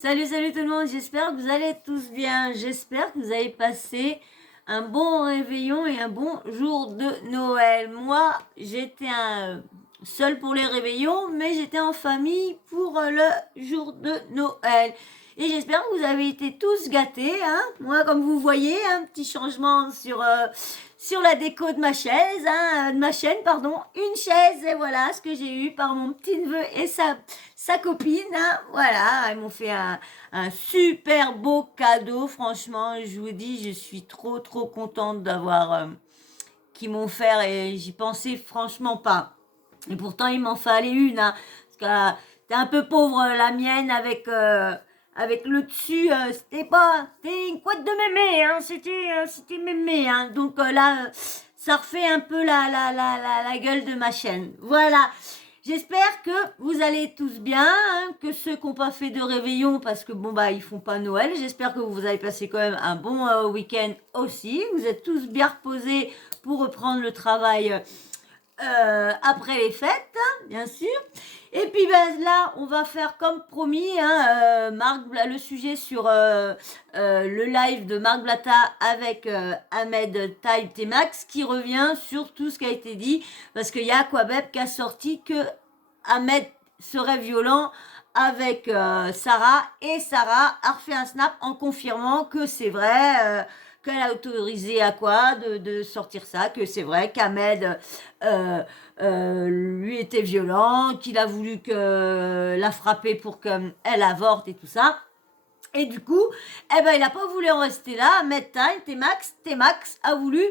Salut, salut tout le monde, j'espère que vous allez tous bien. J'espère que vous avez passé un bon réveillon et un bon jour de Noël. Moi, j'étais seule pour les réveillons, mais j'étais en famille pour le jour de Noël. Et j'espère que vous avez été tous gâtés, hein. Moi, comme vous voyez, un petit changement sur la déco de ma chaise, hein, de ma chaîne, pardon. Une chaise, et voilà ce que j'ai eu par mon petit neveu et sa copine, hein, voilà, ils m'ont fait un super beau cadeau, franchement, je vous dis, je suis trop contente d'avoir, qu'ils m'ont fait, et j'y pensais franchement pas. Et pourtant, il m'en fallait une, hein, parce que t'es un peu pauvre, la mienne, avec le dessus, c'était une couette de mémé, hein, c'était mémé, hein, donc là, ça refait un peu la gueule de ma chaîne, voilà. J'espère que vous allez tous bien, hein, que ceux qui n'ont pas fait de réveillon, parce que bon bah ils font pas Noël, j'espère que vous avez passé quand même un bon week-end aussi. Vous êtes tous bien reposés pour reprendre le travail après les fêtes, hein, bien sûr. Et puis ben, là, on va faire comme promis, hein, le sujet sur le live de Marc Blatta avec Ahmed Taïb Temax qui revient sur tout ce qui a été dit, parce qu'il y a Aquabeb qui a sorti que Ahmed serait violent avec Sarah, et Sarah a refait un snap en confirmant que c'est vrai, qu'elle a autorisé à quoi de sortir ça, que c'est vrai qu'Ahmed lui était violent, qu'il a voulu la frapper pour qu'elle avorte et tout ça. Et du coup, eh ben, il n'a pas voulu en rester là. Ahmed Tmax a voulu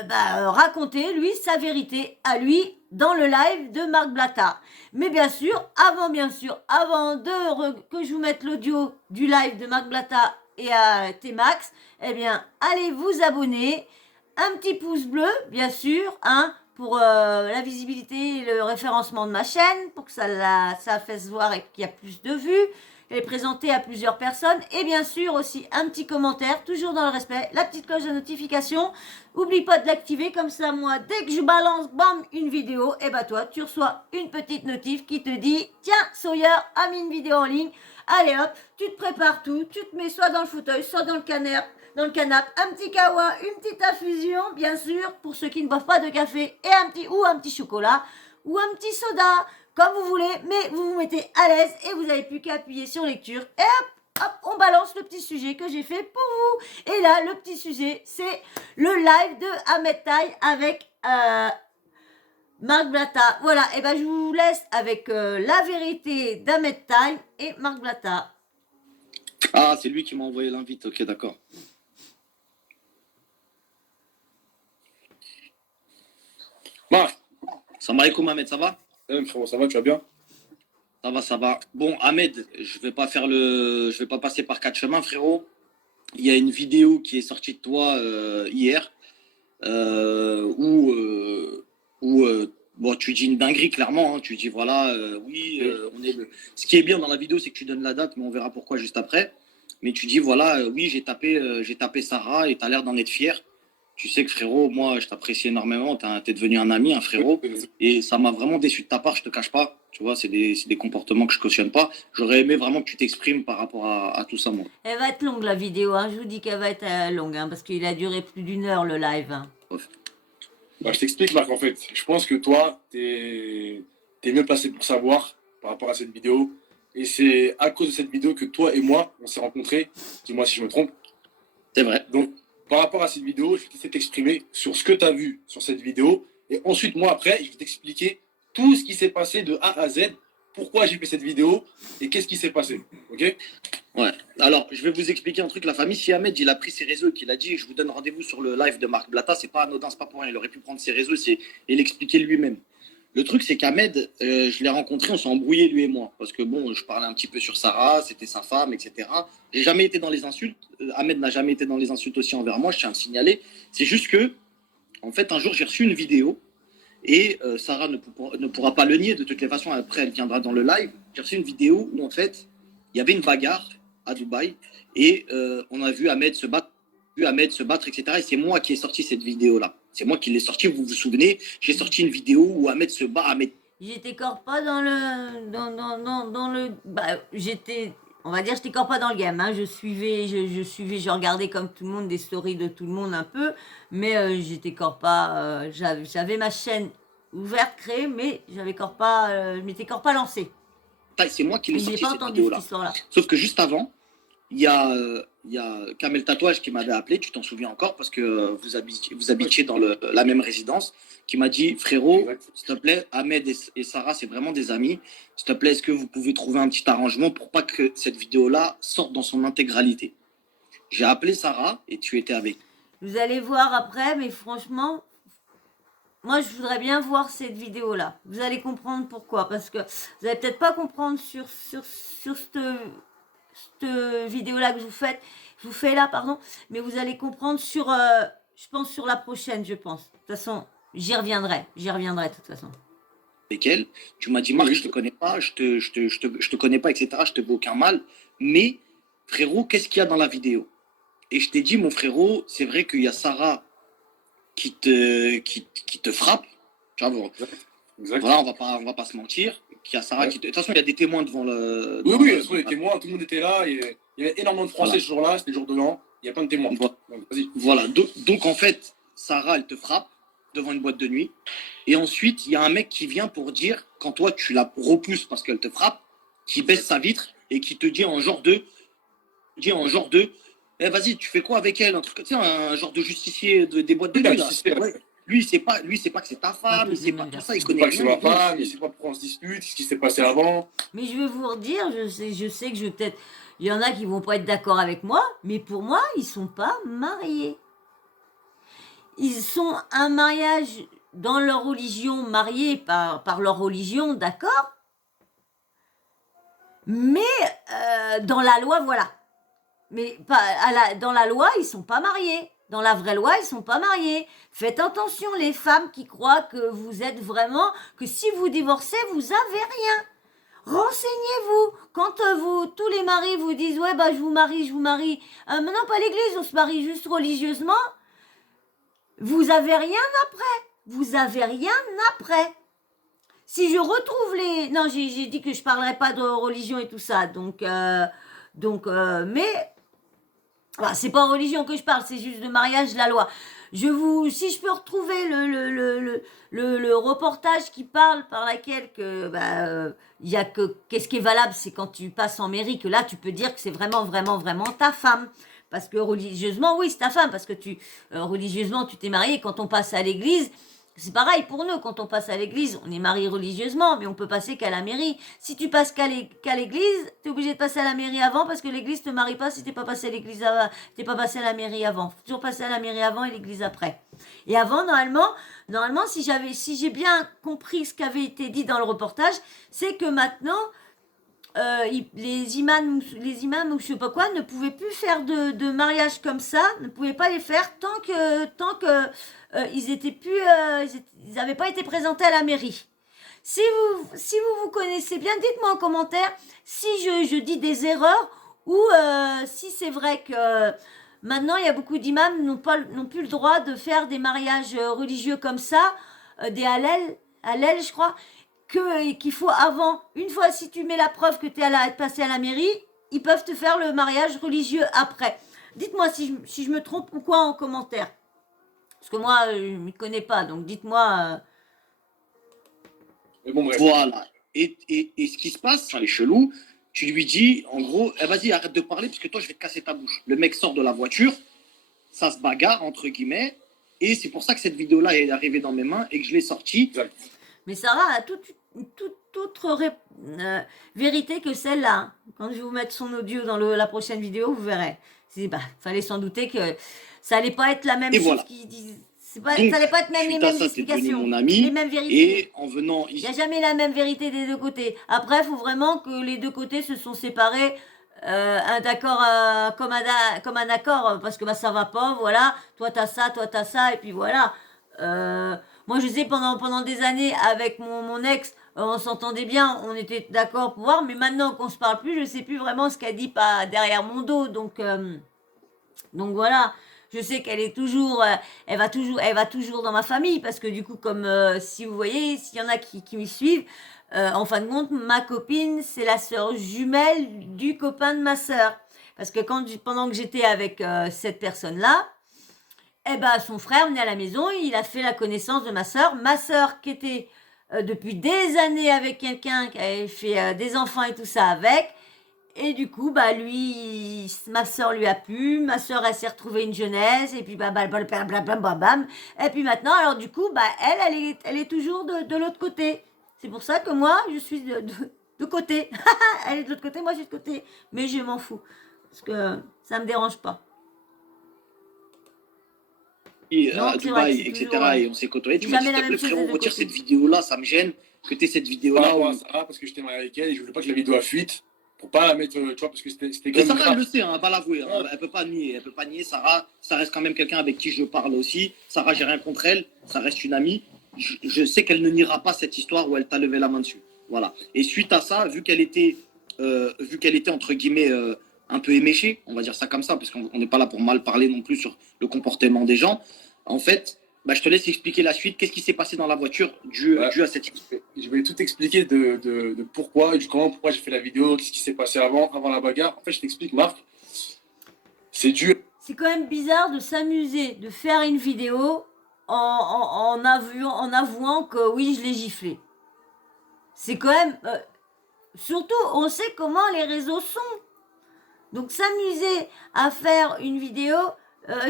raconter, lui, sa vérité à lui dans le live de Marc Blatta. Mais bien sûr, que je vous mette l'audio du live de Marc Blatta et à Tmax, eh bien, allez vous abonner. Un petit pouce bleu, bien sûr, hein, pour la visibilité et le référencement de ma chaîne, pour que ça fasse voir et qu'il y a plus de vues. Elle est présentée à plusieurs personnes. Et bien sûr aussi un petit commentaire, toujours dans le respect, la petite cloche de notification. Oublie pas de l'activer, comme ça moi, dès que je balance, bam, une vidéo, et bah toi, tu reçois une petite notif qui te dit, tiens, Sawyer a mis une vidéo en ligne. Allez hop, tu te prépares tout, tu te mets soit dans le fauteuil, soit dans le canapé, un petit kawa, une petite infusion, bien sûr, pour ceux qui ne boivent pas de café, et un petit chocolat, ou un petit soda, comme vous voulez, mais vous vous mettez à l'aise et vous n'avez plus qu'à appuyer sur lecture, et hop, on balance le petit sujet que j'ai fait pour vous. Et là, le petit sujet, c'est le live de Ahmed Taï avec Marc Blatta. Voilà, et ben je vous laisse avec la vérité d'Ahmed Taï et Marc Blatta. Ah, c'est lui qui m'a envoyé l'invite, ok, d'accord. Marc, salam alaikum Ahmed, ça va? Frérot, ça va, tu vas bien? Ça va, ça va. Bon, Ahmed, je vais pas passer par quatre chemins, frérot. Il y a une vidéo qui est sortie de toi hier où bon, tu dis une dinguerie, clairement, hein. Tu dis, voilà, oui, ce qui est bien dans la vidéo, c'est que tu donnes la date, mais on verra pourquoi juste après. Mais tu dis, voilà, oui, j'ai tapé Sarah et tu as l'air d'en être fier. Tu sais que, frérot, moi, je t'apprécie énormément. T'es devenu un ami, un frérot. Et ça m'a vraiment déçu de ta part, je te cache pas. Tu vois, c'est des comportements que je cautionne pas. J'aurais aimé vraiment que tu t'exprimes par rapport à tout ça, moi. Elle va être longue la vidéo, hein. Je vous dis qu'elle va être longue, hein, parce qu'il a duré plus d'1 heure le live, hein. Bah, je t'explique, Marc, en fait. Je pense que toi, t'es mieux placé pour savoir par rapport à cette vidéo. Et c'est à cause de cette vidéo que toi et moi, on s'est rencontrés. Dis-moi si je me trompe. C'est vrai. Donc, par rapport à cette vidéo, je vais t'essayer de t'exprimer sur ce que tu as vu sur cette vidéo. Et ensuite, moi, après, je vais t'expliquer tout ce qui s'est passé de A à Z, pourquoi j'ai fait cette vidéo et qu'est-ce qui s'est passé. Ok? Ouais. Alors, je vais vous expliquer un truc. La famille, si Ahmed, il a pris ses réseaux et qu'il a dit, je vous donne rendez-vous sur le live de Marc Blatta, c'est pas anodin, c'est pas pour rien. Il aurait pu prendre ses réseaux et l'expliquer lui-même. Le truc, c'est qu'Ahmed, je l'ai rencontré, on s'est embrouillé, lui et moi. Parce que bon, je parlais un petit peu sur Sarah, c'était sa femme, etc. J'ai jamais été dans les insultes. Ahmed n'a jamais été dans les insultes aussi envers moi, je tiens à le signaler. C'est juste que, en fait, un jour, j'ai reçu une vidéo et Sarah ne pourra pas le nier. De toutes les façons, après, elle viendra dans le live. J'ai reçu une vidéo où, en fait, il y avait une bagarre à Dubaï et on a vu Ahmed se battre, etc. Et c'est moi qui ai sorti cette vidéo-là. C'est moi qui l'ai sortie, vous vous souvenez. J'ai sorti une vidéo où Ahmed se bat, Ahmed J'étais corps pas dans le. Bah, j'étais. On va dire, j'étais corps pas dans le game. Hein. Je regardais comme tout le monde des stories de tout le monde un peu. Mais j'étais corps pas. J'avais ma chaîne ouverte, créée, mais je m'étais corps pas lancée. C'est moi qui l'ai Et j'ai sorti pas cette entendu cette vidéo-là. histoire-là. Sauf que juste avant, il y a Kamel Tatouage qui m'avait appelé, tu t'en souviens encore, parce que vous habitiez dans la même résidence, qui m'a dit, frérot, Exact. s'il te plaît, Ahmed et Sarah, c'est vraiment des amis. S'il te plaît, est-ce que vous pouvez trouver un petit arrangement pour pas que cette vidéo-là sorte dans son intégralité? J'ai appelé Sarah et tu étais avec. Vous allez voir après, mais franchement, moi je voudrais bien voir cette vidéo-là. Vous allez comprendre pourquoi. Parce que vous allez peut-être pas comprendre sur cette vidéo-là que je vous fais là, pardon, mais vous allez comprendre sur, je pense, sur la prochaine, je pense. De toute façon, j'y reviendrai de toute façon. Avec elle, tu m'as dit, Marc, je te connais pas, je te connais pas, etc. Je te veux aucun mal. Mais, frérot, qu'est-ce qu'il y a dans la vidéo? Et je t'ai dit, mon frérot, c'est vrai qu'il y a Sarah qui te frappe. Tu vois, Exact. voilà, on va pas se mentir. Qu'il y a Sarah Ouais. qui te... De toute façon, il y a des témoins devant le. Oui, dans oui, le- de toute façon, les témoins, tout le monde était là. Et il y avait énormément de Français Voilà. ce jour-là, c'était le jour de l'an. Il y a plein de témoins. Voilà. Donc, vas-y. Voilà. Donc, en fait, Sarah, elle te frappe devant une boîte de nuit. Et ensuite, il y a un mec qui vient pour dire, quand toi, tu la repousses parce qu'elle te frappe, qui baisse sa vitre et qui te dit en genre de. Eh, vas-y, tu fais quoi avec elle? Un truc, tu sais, un genre de justicier des boîtes de Oui, nuit, là. justicier. Ouais. Lui, c'est pas que c'est ta femme, il sait pas tout ça, il Il sait connaît pas que c'est rien. ma femme, il sait pas pourquoi on se dispute, ce qui s'est passé avant. Mais je vais vous redire, je sais que je vais peut-être... Il y en a qui vont pas être d'accord avec moi, mais pour moi, ils sont pas mariés. Ils sont un mariage dans leur religion, mariés par leur religion, d'accord? Mais dans la loi, voilà. Mais pas, dans la loi, ils sont pas mariés. Dans la vraie loi, ils sont pas mariés. Faites attention, les femmes qui croient que vous êtes vraiment, que si vous divorcez, vous avez rien. Renseignez-vous. Quand tous les maris vous disent, ouais, bah, je vous marie. Maintenant, pas l'église, on se marie juste religieusement. Vous avez rien après. Vous avez rien après. Si je retrouve les... Non, j'ai dit que je parlerai pas de religion et tout ça. Mais... Voilà, c'est pas religion que je parle, c'est juste de mariage, la loi. Si je peux retrouver le reportage qui parle par laquelle que y a qu'est-ce qui est valable, c'est quand tu passes en mairie que là tu peux dire que c'est vraiment vraiment vraiment ta femme. Parce que religieusement, oui, c'est ta femme, parce que religieusement tu t'es marié. Quand on passe à l'église, c'est pareil pour nous. Quand on passe à l'église, on est marié religieusement, mais on peut passer qu'à la mairie. Si tu passes qu'à l'église, t'es obligé de passer à la mairie avant parce que l'église te marie pas si t'es pas passé à l'église avant, t'es pas passé à la mairie avant. Faut toujours passer à la mairie avant et l'église après. Et avant, normalement, si j'ai bien compris ce qui avait été dit dans le reportage, c'est que maintenant, les imams ou je sais pas quoi ne pouvaient plus faire de mariage comme ça, ne pouvaient pas les faire tant que ils n'avaient pas été présentés à la mairie. Si vous connaissez bien, dites-moi en commentaire si je dis des erreurs ou si c'est vrai que maintenant il y a beaucoup d'imams n'ont plus le droit de faire des mariages religieux comme ça, des halal, je crois, qu'il faut avant, une fois si tu mets la preuve que tu es passé à la mairie, ils peuvent te faire le mariage religieux après. Dites-moi si je me trompe ou quoi en commentaire. Parce que moi, je ne m'y connais pas, donc dites-moi. Mais bon, bref. Voilà. Et ce qui se passe, ça les chelous, tu lui dis, en gros, vas-y, arrête de parler parce que toi, je vais te casser ta bouche. Le mec sort de la voiture, ça se bagarre, entre guillemets, et c'est pour ça que cette vidéo-là est arrivée dans mes mains et que je l'ai sortie. Exact. Mais Sarah a toute autre vérité que celle-là. Hein. Quand je vais vous mettre son audio dans la prochaine vidéo, vous verrez. Fallait s'en douter que ça allait pas être la même Et chose voilà. qu'ils disent. Ça Donc, allait pas être même les suite à mêmes ça, t'es devenu explications, mon ami, les mêmes vérités. et en venant Il ici. n'y a jamais la même vérité des deux côtés. Après, il faut vraiment que les deux côtés se sont séparés. Un d'accord comme un accord parce que ça va pas, voilà, toi t'as ça et puis voilà. Moi je sais pendant des années avec mon ex, on s'entendait bien, on était d'accord pour voir, mais maintenant qu'on se parle plus, je sais plus vraiment ce qu'elle dit pas derrière mon dos, donc voilà. Je sais qu'elle est toujours, elle va toujours dans ma famille parce que du coup, comme si vous voyez, s'il y en a qui me suivent, en fin de compte, ma copine, c'est la sœur jumelle du copain de ma sœur. Parce que pendant que j'étais avec cette personne-là, eh ben, son frère venait à la maison, il a fait la connaissance de ma sœur qui était depuis des années avec quelqu'un, qui avait fait des enfants et tout ça avec. Et du coup, bah lui, ma sœur lui a plu, ma sœur elle s'est retrouvée une jeunesse, et puis bah, bam. Et puis maintenant, alors du coup, bah elle est toujours de l'autre côté. C'est pour ça que moi, je suis de côté. Elle est de l'autre côté, moi je suis de côté. Mais je m'en fous. Parce que ça me dérange pas. À Donc c'est vrai que Dubaï, c'est toujours etc. Et on s'est côtoyés. Tu m'as dit, jamais s'il la te même plaît, chose des frérot, deux retire côtés. cette vidéo-là, ça me gêne que tu aies cette vidéo-là. Voilà, Sarah, parce que j'étais marié avec elle et je voulais pas que la vidéo a fuite. Pour pas la mettre, tu vois, parce que c'était quand Et même Sarah, elle grave. le sait, hein, elle va l'avouer. Hein, Ouais. elle peut pas nier. Elle peut pas nier. Sarah, ça reste quand même quelqu'un avec qui je parle aussi. Sarah, j'ai rien contre elle. Ça reste une amie. Je sais qu'elle ne niera pas cette histoire où elle t'a levé la main dessus. Voilà. Et suite à ça, vu qu'elle était entre guillemets un peu éméchée, on va dire ça comme ça, parce qu'on n'est pas là pour mal parler non plus sur le comportement des gens. En fait, bah, je te laisse expliquer la suite. Qu'est-ce qui s'est passé dans la voiture dû à cette histoire? Je vais tout expliquer de pourquoi et du comment, pourquoi j'ai fait la vidéo, qu'est-ce qui s'est passé avant la bagarre. En fait, je t'explique, Marc. C'est dû. C'est quand même bizarre de s'amuser, de faire une vidéo en avouant que oui, je l'ai giflé. C'est quand même... surtout, on sait comment les réseaux sont. Donc s'amuser à faire une vidéo,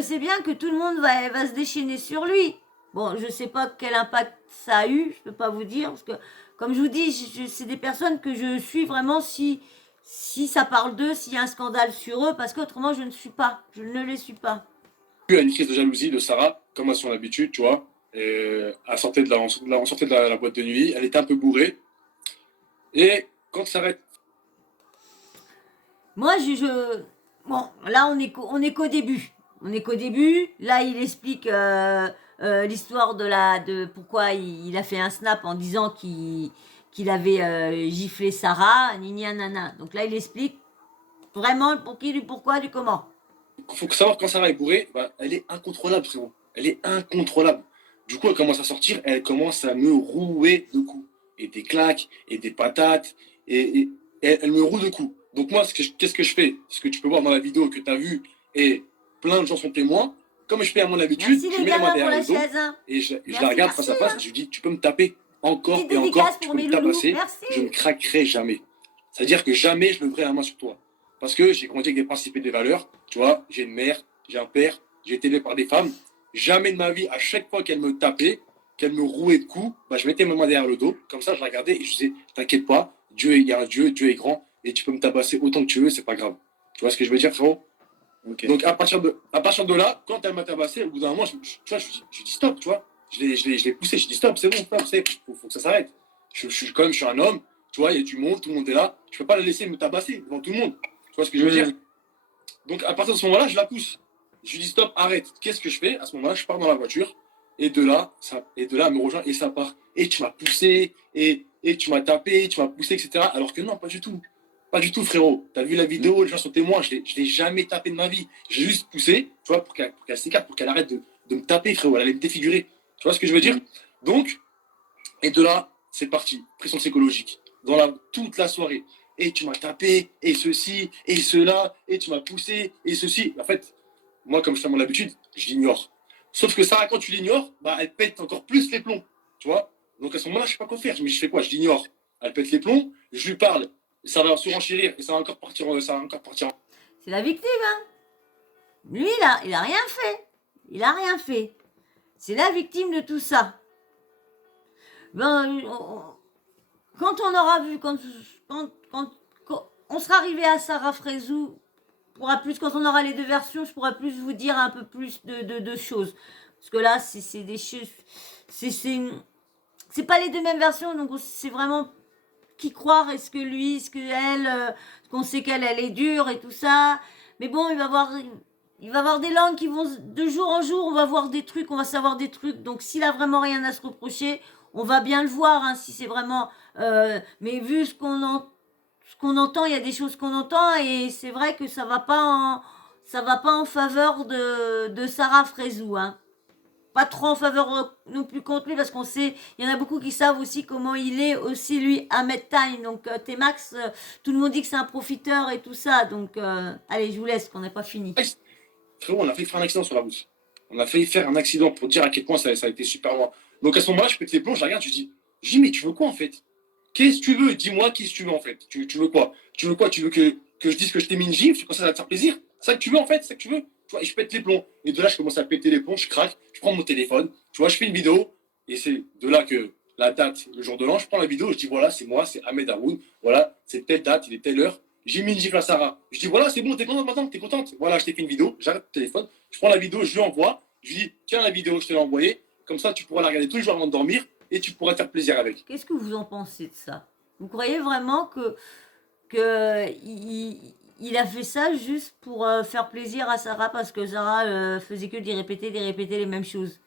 c'est bien que tout le monde va se déchaîner sur lui. Bon, je sais pas quel impact ça a eu, je peux pas vous dire, parce que comme je vous dis, c'est des personnes que je suis vraiment si ça parle d'eux, s'il y a un scandale sur eux, parce qu'autrement je ne les suis pas. À une crise de jalousie de Sarah, comme à son habitude, tu vois. Et elle sortait on sortait de la boîte de nuit, elle était un peu bourrée. Et quand ça s'arrête. Moi, bon, là, on est qu'au début. On est qu'au début. Là, il explique l'histoire de pourquoi il a fait un snap en disant qu'il avait giflé Sarah, nini nana. Donc là, il explique vraiment le pour qui, du pourquoi, du comment. Il faut savoir quand Sarah est bourrée, bah, elle est incontrôlable, frérot. Elle est incontrôlable. Du coup, elle commence à sortir, elle commence à me rouer de coups. Et des claques, et des patates, et elle me roue de coups. Donc moi, qu'est-ce que je fais? Ce que tu peux voir dans la vidéo que tu as vue, et plein de gens sont témoins, comme je fais à mon habitude, Merci je les mets la main gamins pour derrière la le dos, chaise. Hein. et je Merci, la regarde face à merci, face, hein. et je lui dis, tu peux me taper encore Petite et encore, dédicace tu pour peux mes me loulous. tabasser, Merci. je ne craquerai jamais. C'est-à-dire que jamais je leverai la main sur toi. Parce que j'ai grandi avec des principes et des valeurs, tu vois, j'ai une mère, j'ai un père, j'ai été élevé par des femmes. Jamais de ma vie, à chaque fois qu'elle me tapait, qu'elle me rouait de coups, bah, je mettais ma main derrière le dos, comme ça je la regardais et je disais, t'inquiète pas, il y a un Dieu, Dieu est grand, et tu peux me tabasser autant que tu veux, c'est pas grave. Tu vois ce que je veux dire, frérot? Okay. Donc à partir de là, quand elle m'a tabassé, au bout d'un moment, tu vois, je dis stop, tu vois. Je l'ai poussé, je dis stop, c'est bon, stop, faut que ça s'arrête. Je suis un homme, tu vois, il y a du monde, tout le monde est là, je peux pas la laisser me tabasser devant tout le monde. Tu vois ce que je veux dire? Donc à partir de ce moment-là, je la pousse. Je lui dis stop, arrête. Qu'est-ce que je fais? À ce moment-là, je pars dans la voiture. Et de là, elle me rejoint et ça part. Et tu m'as poussé, et tu m'as tapé, tu m'as poussé, etc. Alors que non, pas du tout. Pas du tout, frérot. T'as vu la vidéo, les gens sont témoins. Je l'ai jamais tapé de ma vie. J'ai juste poussé, tu vois, pour qu'elle s'écarte, pour qu'elle arrête de me taper, frérot. Elle allait me défigurer. Tu vois ce que je veux dire? Donc, et de là, c'est parti. Pression psychologique. Toute la soirée. Et tu m'as tapé, et ceci, et cela, et tu m'as poussé, et ceci. En fait, moi, comme je fais à mon habitude, je l'ignore. Sauf que ça, quand tu l'ignores, bah, elle pète encore plus les plombs. Tu vois? Donc à ce moment-là, je sais pas quoi faire. Je fais quoi? Je l'ignore. Elle pète les plombs, je lui parle, ça va surenchérir, et ça va encore partir. C'est la victime, hein. Lui, il a rien fait. Il a rien fait. C'est la victime de tout ça. Ben, quand on aura vu, quand on sera arrivé à Sarah Frézou, quand on aura les deux versions, je pourrai plus vous dire un peu plus de choses. Parce que là, c'est des choses. C'est pas les deux mêmes versions, donc c'est vraiment qui croire, est-ce que lui, est-ce que elle, qu'on sait qu'elle est dure et tout ça. Mais bon, il va y avoir des langues qui vont de jour en jour, on va voir des trucs, on va savoir des trucs. Donc s'il a vraiment rien à se reprocher, on va bien le voir, hein, si c'est vraiment. Mais vu ce qu'on entend, il y a des choses qu'on entend et c'est vrai que ça va pas ça va pas en faveur de Sarah Frézou, hein. Pas trop en faveur non plus contre lui, parce qu'on sait, il y en a beaucoup qui savent aussi comment il est aussi lui, Ahmed Time. Donc T-Max, tout le monde dit que c'est un profiteur et tout ça. Donc allez, je vous laisse, qu'on n'est pas fini. Frérot, on a failli faire un accident sur la route. On a failli faire un accident pour dire à quel point ça a été super loin. Donc à ce moment-là, je pète les plombs, je la regarde, je dis, mais tu veux quoi en fait? Qu'est-ce que tu veux? Dis-moi, qu'est-ce que tu veux en fait? Tu veux quoi? Tu veux quoi? Tu veux que je dise que je t'ai mis une gifle? Tu penses que ça va te faire plaisir? C'est ça que tu veux en fait? C'est ça que tu veux? Tu vois, et je pète les plombs. Et de là, je commence à péter les plombs, je craque, je prends mon téléphone, tu vois, je fais une vidéo. Et c'est de là que la date, le jour de l'an, je prends la vidéo, je dis voilà, c'est moi, c'est Ahmed Haroun, voilà, c'est telle date, il est telle heure. J'ai mis une gifle à Sarah. Je dis voilà, c'est bon, t'es contente maintenant, t'es contente. Voilà, je t'ai fait une vidéo, j'arrête le téléphone, je prends la vidéo, je lui envoie, je lui dis tiens la vidéo, je te l'ai envoyée, comme ça tu pourras la regarder tous les jours avant de dormir et tu pourras te faire plaisir avec. Qu'est-ce que vous en pensez de ça? Vous croyez vraiment que il a fait ça juste pour faire plaisir à Sarah, parce que Sarah faisait que d'y répéter les mêmes choses?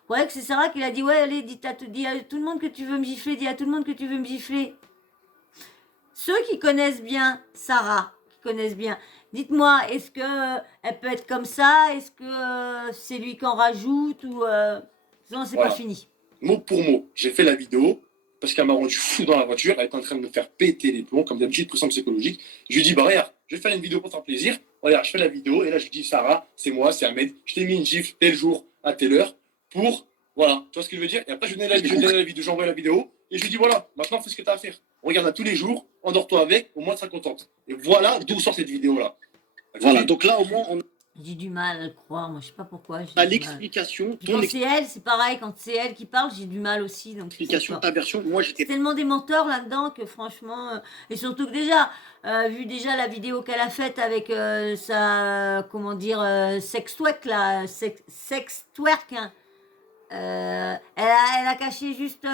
Vous croyez que c'est Sarah qui l'a dit, ouais, allez, dis à tout le monde que tu veux me gifler, dis à tout le monde que tu veux me gifler. Ceux qui connaissent bien Sarah, qui connaissent bien, dites-moi, est-ce que elle peut être comme ça? Est-ce que c'est lui qui en rajoute? Ou non, c'est Voilà. pas fini. Mot pour mot, j'ai fait la vidéo parce qu'elle m'a rendu fou dans la voiture. Elle est en train de me faire péter les plombs, comme d'habitude, pression psychologique. Je lui dis, bah regarde, je vais faire une vidéo pour te faire plaisir. Regarde, je fais la vidéo et là je lui dis, Sarah, c'est moi, c'est Ahmed. Je t'ai mis une gifle tel jour, à telle heure, pour. Voilà, tu vois ce que je veux dire? Et après, je donne la vidéo, j'envoie la vidéo et je lui dis, voilà, maintenant fais ce que tu as à faire. Regarde-la tous les jours, endors-toi avec, au moins tu seras contente. Et voilà d'où sort cette vidéo-là. Voilà, donc là au moins on J'ai du mal à le croire, moi je sais pas pourquoi. a Du mal. l'explication, Puis quand c'est elle, c'est pareil, quand c'est elle qui parle, j'ai du mal aussi. Donc l'explication de ta version. Moi c'est j'étais tellement des menteurs là-dedans que franchement, et surtout que déjà, vu déjà la vidéo qu'elle a faite avec sa, comment dire, sex twerk là, sex twerk, hein, elle a caché juste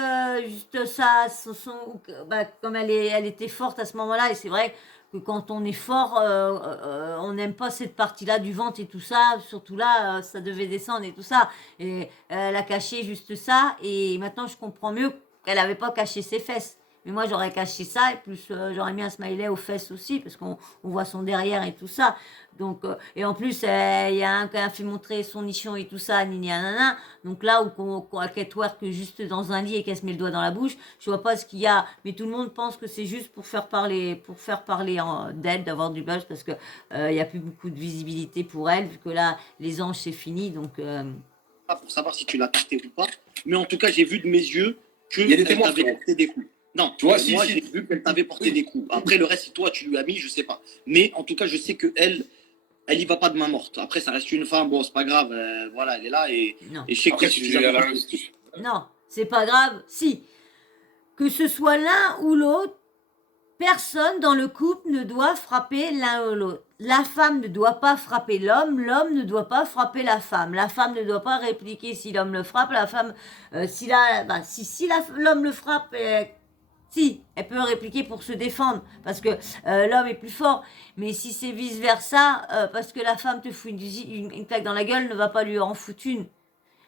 ça, bah, comme elle était forte à ce moment-là, et c'est vrai que quand on est fort, on n'aime pas cette partie-là du ventre et tout ça, surtout là, ça devait descendre et tout ça, et elle a caché juste ça, et maintenant je comprends mieux qu'elle n'avait pas caché ses fesses. Mais moi j'aurais caché ça, et plus j'aurais mis un smiley aux fesses aussi, parce qu'on voit son derrière et tout ça. Donc, et en plus, il y a un qui a fait montrer son nichon et tout ça, nini nanana. Donc là, qu'elle twerk juste dans un lit et qu'elle se met le doigt dans la bouche, je vois pas ce qu'il y a. Mais tout le monde pense que c'est juste pour faire parler d'elle, d'avoir du buzz, parce que il y a plus beaucoup de visibilité pour elle, vu que là, les anges c'est fini. Donc, pas pour savoir si tu l'as tapé ou pas, mais en tout cas j'ai vu de mes yeux que Il y a des elle témoins, t'avait frérot. porté des coups. Non, Tu vois, moi si. j'ai vu qu'elle t'avait porté des coups. Après le reste, si toi tu lui as mis, je sais pas. Mais en tout cas, je sais que elle y va pas de main morte. Après, ça reste une femme, bon, c'est pas grave, voilà, elle est là non. et je sais que Après, si tu tu dis l'as la pas- Non, c'est pas grave. Si, que ce soit l'un ou l'autre, personne dans le couple ne doit frapper l'un ou l'autre. La femme ne doit pas frapper l'homme ne doit pas frapper la femme ne doit pas répliquer si l'homme le frappe, la femme, si l'homme le frappe, si, elle peut répliquer pour se défendre, parce que l'homme est plus fort. Mais si c'est vice-versa, parce que la femme te fout une claque dans la gueule, ne va pas lui en foutre une.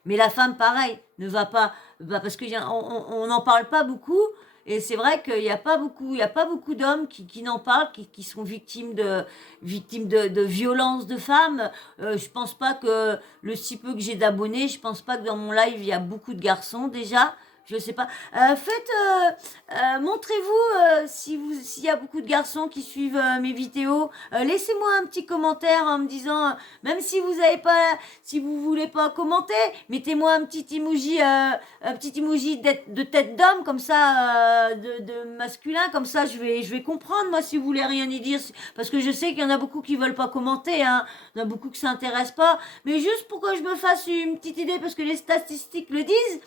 Mais la femme, pareil, ne va pas, parce qu'on n'en parle pas beaucoup. Et c'est vrai qu'il n'y a pas beaucoup d'hommes qui n'en parlent, qui sont victimes de violences de femmes. Je pense pas que le si peu que j'ai d'abonnés, je pense pas que dans mon live il y a beaucoup de garçons déjà. Je sais pas. Montrez-vous s'il y a beaucoup de garçons qui suivent mes vidéos. Laissez-moi un petit commentaire en me disant, même si vous avez pas, si vous voulez pas commenter, mettez-moi un petit emoji de tête d'homme comme ça, de masculin, comme ça je vais comprendre moi si vous voulez rien y dire, parce que je sais qu'il y en a beaucoup qui veulent pas commenter, hein. Il y en a beaucoup qui s'intéressent pas, mais juste pour que je me fasse une petite idée, parce que les statistiques le disent.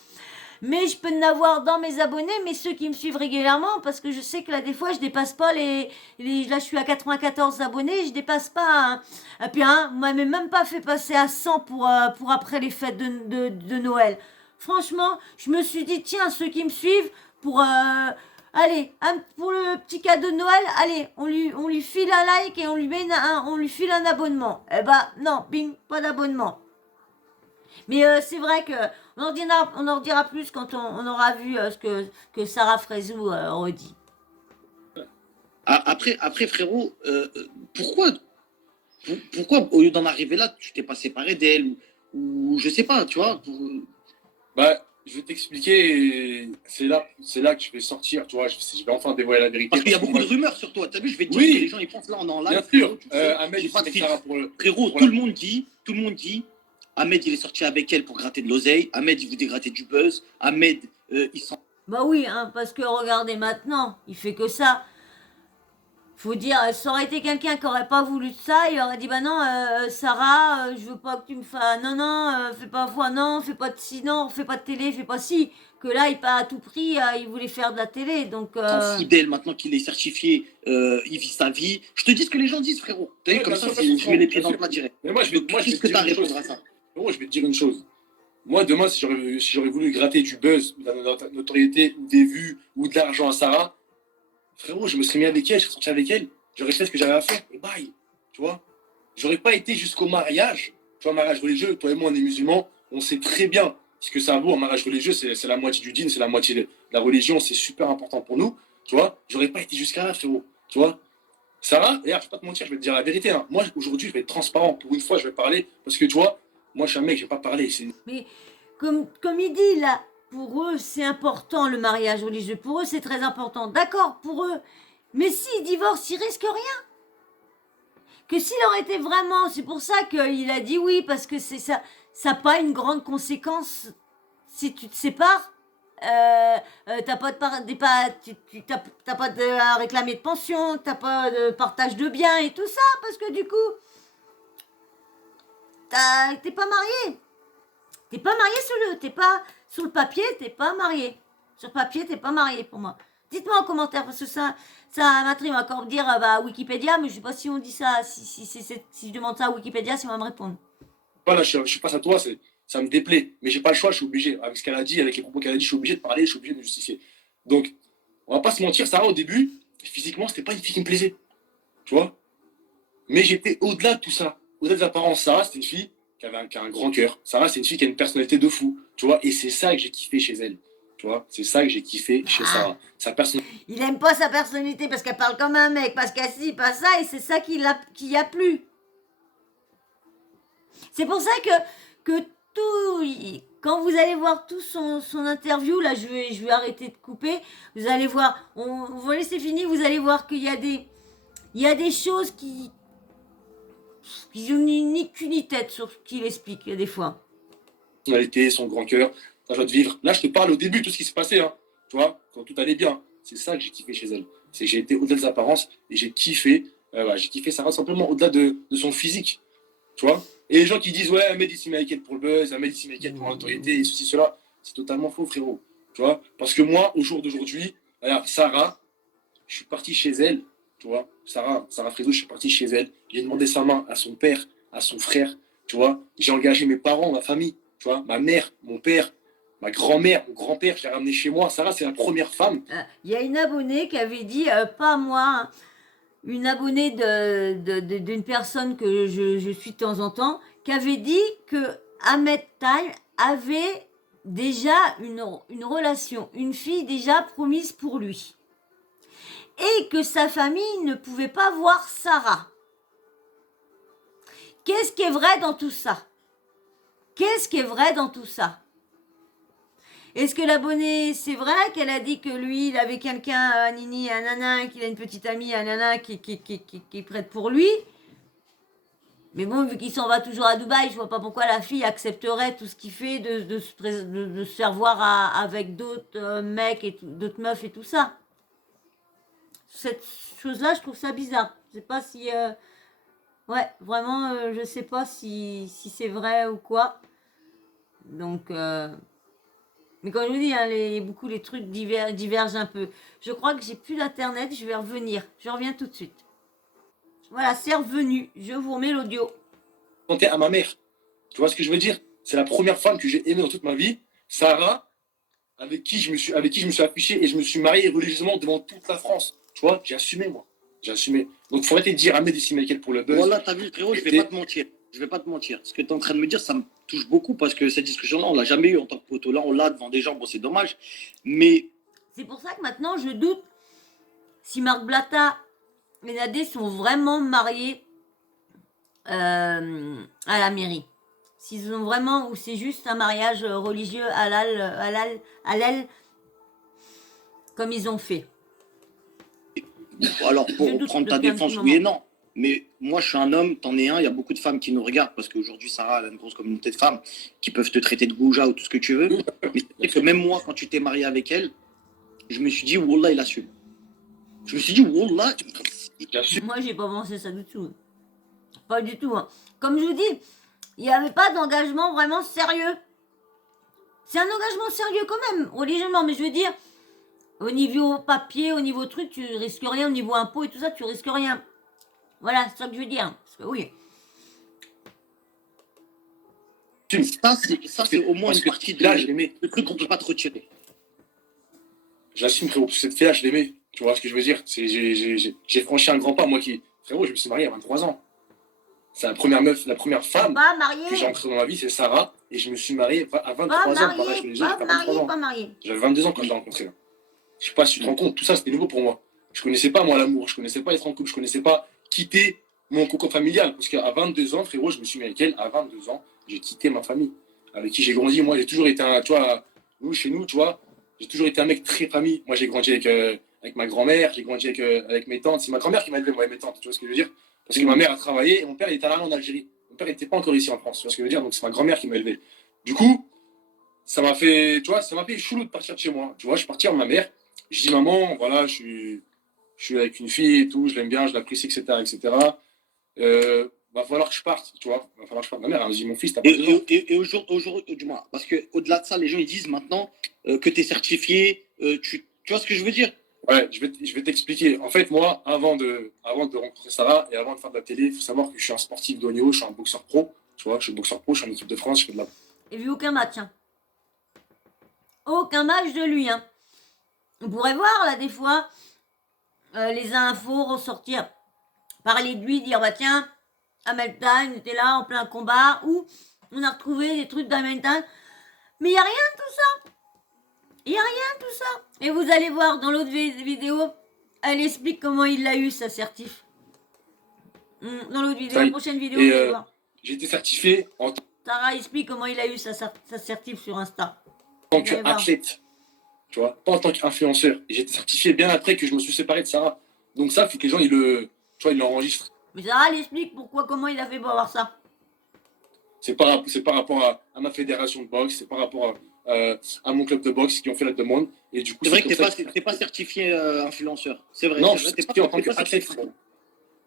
Mais je peux en avoir dans mes abonnés, mais ceux qui me suivent régulièrement, parce que je sais que là, des fois, je dépasse pas là, je suis à 94 abonnés, je dépasse pas. Hein. Et puis, hein, moi, même pas fait passer à 100 pour après les fêtes de Noël. Franchement, je me suis dit, tiens, ceux qui me suivent, allez, pour le petit cadeau de Noël, allez, on lui file un like et on lui file un abonnement. Eh ben, non, bing, pas d'abonnement. Mais c'est vrai que on en dira plus quand on aura vu ce que Sarah Frézou redit. Après frérot, pourquoi Pourquoi, au lieu d'en arriver là, tu t'es pas séparé d'elle ou je sais pas, tu vois. Bah, je vais t'expliquer, et c'est là que je vais sortir, tu vois, je vais enfin dévoiler la vérité. Parce qu'il y a que beaucoup moi, de rumeurs sur toi. T'as vu, je vais te dire oui, ce que les gens ils pensent là, on est en bien live, sûr, frérot, tu sais, Ahmed, j'ai il pas de met Sarah filtre. pour le. Frérot, Pour tout la... le monde dit, Ahmed il est sorti avec elle pour gratter de l'oseille, Ahmed il voulait gratter du buzz, Ahmed il s'en. Bah oui, hein, parce que regardez maintenant, il fait que ça. Faut dire, ça aurait été quelqu'un qui aurait pas voulu de ça, il aurait dit bah non, Sarah, je veux pas que tu me fasses, non non, fais pas foi, non, fais pas de ci, non, fais pas de télé, fais pas ci. Que là, il pas à tout prix, il voulait faire de la télé, donc. S'en fout d'elle maintenant qu'il est certifié, il vit sa vie. Je te dis ce que les gens disent, frérot. T'as vu, Ouais, comme bien ça, sûr, je mets les pieds dans le plat direct. Mais moi, je Donc, vais qu'est-ce te que dire t'as à une chose. répondre à ça? Moi, je vais te dire une chose. Moi, demain, si j'aurais voulu gratter du buzz, de la notoriété, ou des vues, ou de l'argent à Sarah, frérot, je me serais mis avec elle, je serais sorti avec elle, j'aurais fait ce que j'avais à faire, et bye. Tu vois? J'aurais pas été jusqu'au mariage. Tu vois, mariage religieux, toi et moi, on est musulmans, on sait très bien ce que ça vaut. Un mariage religieux, c'est la moitié du dîn, c'est la moitié de la religion, c'est super important pour nous. Tu vois? J'aurais pas été jusqu'à là, frérot. Tu vois? Sarah, d'ailleurs, je vais pas te mentir, je vais te dire la vérité. Hein. Moi, aujourd'hui, je vais être transparent. Pour une fois, je vais parler. Parce que, tu vois, moi, je suis un mec, je vais pas parler. Mais comme il dit là, pour eux, c'est important le mariage religieux. Pour eux, c'est très important. D'accord, pour eux. Mais s'ils divorcent, ils risquent rien. Que s'il aurait été vraiment, c'est pour ça qu'il a dit oui, parce que c'est ça, ça n'a pas une grande conséquence si tu te sépares. T'as pas t'as pas à réclamer de pension, t'as pas de partage de biens et tout ça, parce que du coup, t'es pas marié. T'es pas marié t'es pas sur le papier, t'es pas marié. Sur papier, t'es pas marié pour moi. Dites-moi en commentaire parce que ça m'intrigue. On va encore dire bah, Wikipédia, mais je sais pas si on dit ça, si je demande ça à Wikipédia, si on va me répondre. Voilà, je suis face à toi, ça me déplaît. Mais j'ai pas le choix, je suis obligé. Avec ce qu'elle a dit, avec les propos qu'elle a dit, je suis obligé de parler, je suis obligé de me justifier. Donc, on va pas se mentir, Sarah, au début, physiquement, c'était pas une fille qui me plaisait. Tu vois? Mais j'étais au-delà de tout ça. Au-delà des apparences, Sarah, c'était une fille qui a un grand cœur. Sarah, c'est une fille qui a une personnalité de fou. Tu vois? Et c'est ça que j'ai kiffé chez elle. Tu vois? C'est ça que j'ai kiffé chez Sarah. Sa personnalité. Il aime pas sa personnalité parce qu'elle parle comme un mec, parce qu'elle si, pas ça, et c'est ça qui a plu. C'est pour ça que tout, quand vous allez voir tout son interview, là je vais arrêter de couper, vous allez voir, on va laisser finir, vous allez voir qu'il y a des choses qui n'ont ni queue ni tête sur ce qu'il explique, des fois. Personnalité, son grand cœur, sa joie de vivre. Là, je te parle au début, tout ce qui s'est passé, hein, tu vois, quand tout allait bien. C'est ça que j'ai kiffé chez elle. C'est que j'ai été au-delà des apparences et j'ai kiffé Sarah simplement au-delà de son physique, tu vois. Et les gens qui disent, ouais, Ahmed il s'y met avec elle pour le buzz, Ahmed il s'y met avec elle pour l'autorité, et ceci, cela, c'est totalement faux, frérot, tu vois. Parce que moi, au jour d'aujourd'hui, regarde, Sarah, je suis parti chez elle, tu vois. Sarah Frézo, je suis parti chez elle. J'ai demandé sa main à son père, à son frère, tu vois. J'ai engagé mes parents, ma famille, tu vois, ma mère, mon père, ma grand-mère, mon grand-père, je l'ai ramené chez moi. Sarah, c'est la première femme. Il y a une abonnée qui avait dit, pas moi, hein, une abonnée d'une personne que je suis de temps en temps, qui avait dit que Ahmed Time avait déjà une relation, une fille déjà promise pour lui. Et que sa famille ne pouvait pas voir Sarah. Qu'est-ce qui est vrai dans tout ça? Qu'est-ce qui est vrai dans tout ça? Est-ce que l'abonné, c'est vrai qu'elle a dit que lui, il avait quelqu'un, un nini, un nana, qu'il a une petite amie, un nana qui est prête pour lui? Mais bon, vu qu'il s'en va toujours à Dubaï, je vois pas pourquoi la fille accepterait tout ce qu'il fait de se faire voir avec d'autres mecs et d'autres meufs et tout ça. Cette chose-là, je trouve ça bizarre. Je sais pas si... ouais, vraiment, je sais pas si c'est vrai ou quoi. Donc... mais comme je vous dis, hein, beaucoup les trucs divergent un peu. Je crois que j'ai plus d'internet, je vais revenir. Je reviens tout de suite. Voilà, c'est revenu. Je vous remets l'audio. À ma mère. Tu vois ce que je veux dire? C'est la première femme que j'ai aimée dans toute ma vie. Sarah, avec qui je me suis affiché et je me suis marié religieusement devant toute la France. Tu vois, j'ai assumé, moi. J'ai assumé. Donc, il faut arrêter de dire Ahmed ici Michael pour le buzz. Voilà, t'as vu, frérot, je vais pas te mentir. Je vais pas te mentir. Ce que tu es en train de me dire, ça me touche beaucoup parce que cette discussion-là, on l'a jamais eu en tant que poteau. Là, on l'a devant des gens, bon, c'est dommage. Mais. C'est pour ça que maintenant, je doute si Marc Blatta et Nadé sont vraiment mariés à la mairie. S'ils ont vraiment, ou c'est juste un mariage religieux halal, comme ils ont fait. Alors, pour Je doute reprendre ta depuis un défense, petit oui et moment. non. Mais moi, je suis un homme, t'en es un, il y a beaucoup de femmes qui nous regardent parce qu'aujourd'hui, Sarah, elle a une grosse communauté de femmes qui peuvent te traiter de goujat ou tout ce que tu veux. Mais c'est vrai que même moi, quand tu t'es marié avec elle, je me suis dit, Wallah, il assume. Je me suis dit, Wallah, il assume. Moi, j'ai pas pensé ça du tout. Pas du tout. Hein. Comme je vous dis, il n'y avait pas d'engagement vraiment sérieux. C'est un engagement sérieux quand même, religieusement, mais je veux dire, au niveau papier, au niveau truc, tu risques rien, au niveau impôt et tout ça, tu risques rien. Voilà, c'est ça que je veux dire. Parce que oui. Ça, c'est au moins Parce une que partie de là, je l'aimais. le truc qu'on peut pas te retirer. J'assume, frérot, parce que cette fille-là, je l'aimais. Tu vois ce que je veux dire? J'ai franchi un grand pas, moi qui. Frérot, je me suis marié à 23 ans. C'est la première meuf, la première femme Pas marié. que j'ai entrée dans ma vie, c'est Sarah. Et je me suis marié à 23 Pas ans. marié, pas marié. J'avais 22 ans quand je l'ai rencontrée. Là. Je sais pas si tu te rends compte, tout ça, c'était nouveau pour moi. Je connaissais pas, moi, l'amour. Je connaissais pas être en couple. Je connaissais pas quitter mon cocon familial. Parce qu'à 22 ans, frérot, je me suis mis avec elle. À 22 ans, j'ai quitté ma famille. Avec qui j'ai grandi. Moi, j'ai toujours été un. Tu vois, chez nous, tu vois, j'ai toujours été un mec très famille. Moi, j'ai grandi avec ma grand-mère. J'ai grandi avec mes tantes. C'est ma grand-mère qui m'a élevé, moi, et mes tantes. Tu vois ce que je veux dire? Parce que ma mère a travaillé et mon père, il était allé en Algérie. Mon père, il n'était pas encore ici en France. Tu vois ce que je veux dire? Donc, c'est ma grand-mère qui m'a élevé. Du coup, ça m'a fait, tu vois, ça m'a fait chelou de partir de chez moi. Tu vois, je suis parti à ma mère. Je dis, maman, voilà, je suis avec une fille et tout, je l'aime bien, je l'apprécie, etc., etc. Va falloir que je parte, tu vois. Va falloir que je parte. Ma mère, elle me dit, mon fils, t'as pas besoin. Et aujourd'hui, du moins, parce qu'au-delà de ça, les gens, ils disent maintenant que tu es certifié, tu vois ce que je veux dire? Ouais, je vais t'expliquer. En fait, moi, avant de rencontrer Sarah et avant de faire de la télé, il faut savoir que je suis un sportif de haut niveau, je suis un boxeur pro. Tu vois, je suis boxeur pro, je suis en équipe de France, je fais de la. J'ai vu aucun match. Hein. Aucun match de lui. Hein. On pourrait voir là des fois les infos ressortir, parler de lui, dire bah tiens, Hamilton était là en plein combat, ou on a retrouvé des trucs d'Hamilton. Mais il n'y a rien de tout ça. Il n'y a rien de tout ça. Et vous allez voir dans l'autre vidéo, elle explique comment il l'a eu sa certif. Dans l'autre vidéo, la prochaine vidéo, vous allez voir. J'ai été certifié en Sarah explique comment il a eu sa certif sur Insta. tant qu'athlète, tu vois, pas en tant qu'influenceur. Et j'ai été certifié bien après que je me suis séparé de Sarah. Donc ça fait que les gens, ils l'enregistrent. Mais Sarah, elle explique comment il a fait pour avoir ça. C'est par rapport à ma fédération de boxe, c'est par rapport à mon club de boxe qui ont fait la demande. Et du coup, c'est vrai que t'es pas certifié influenceur. C'est vrai. Non, je suis certifié en tant qu'athlète.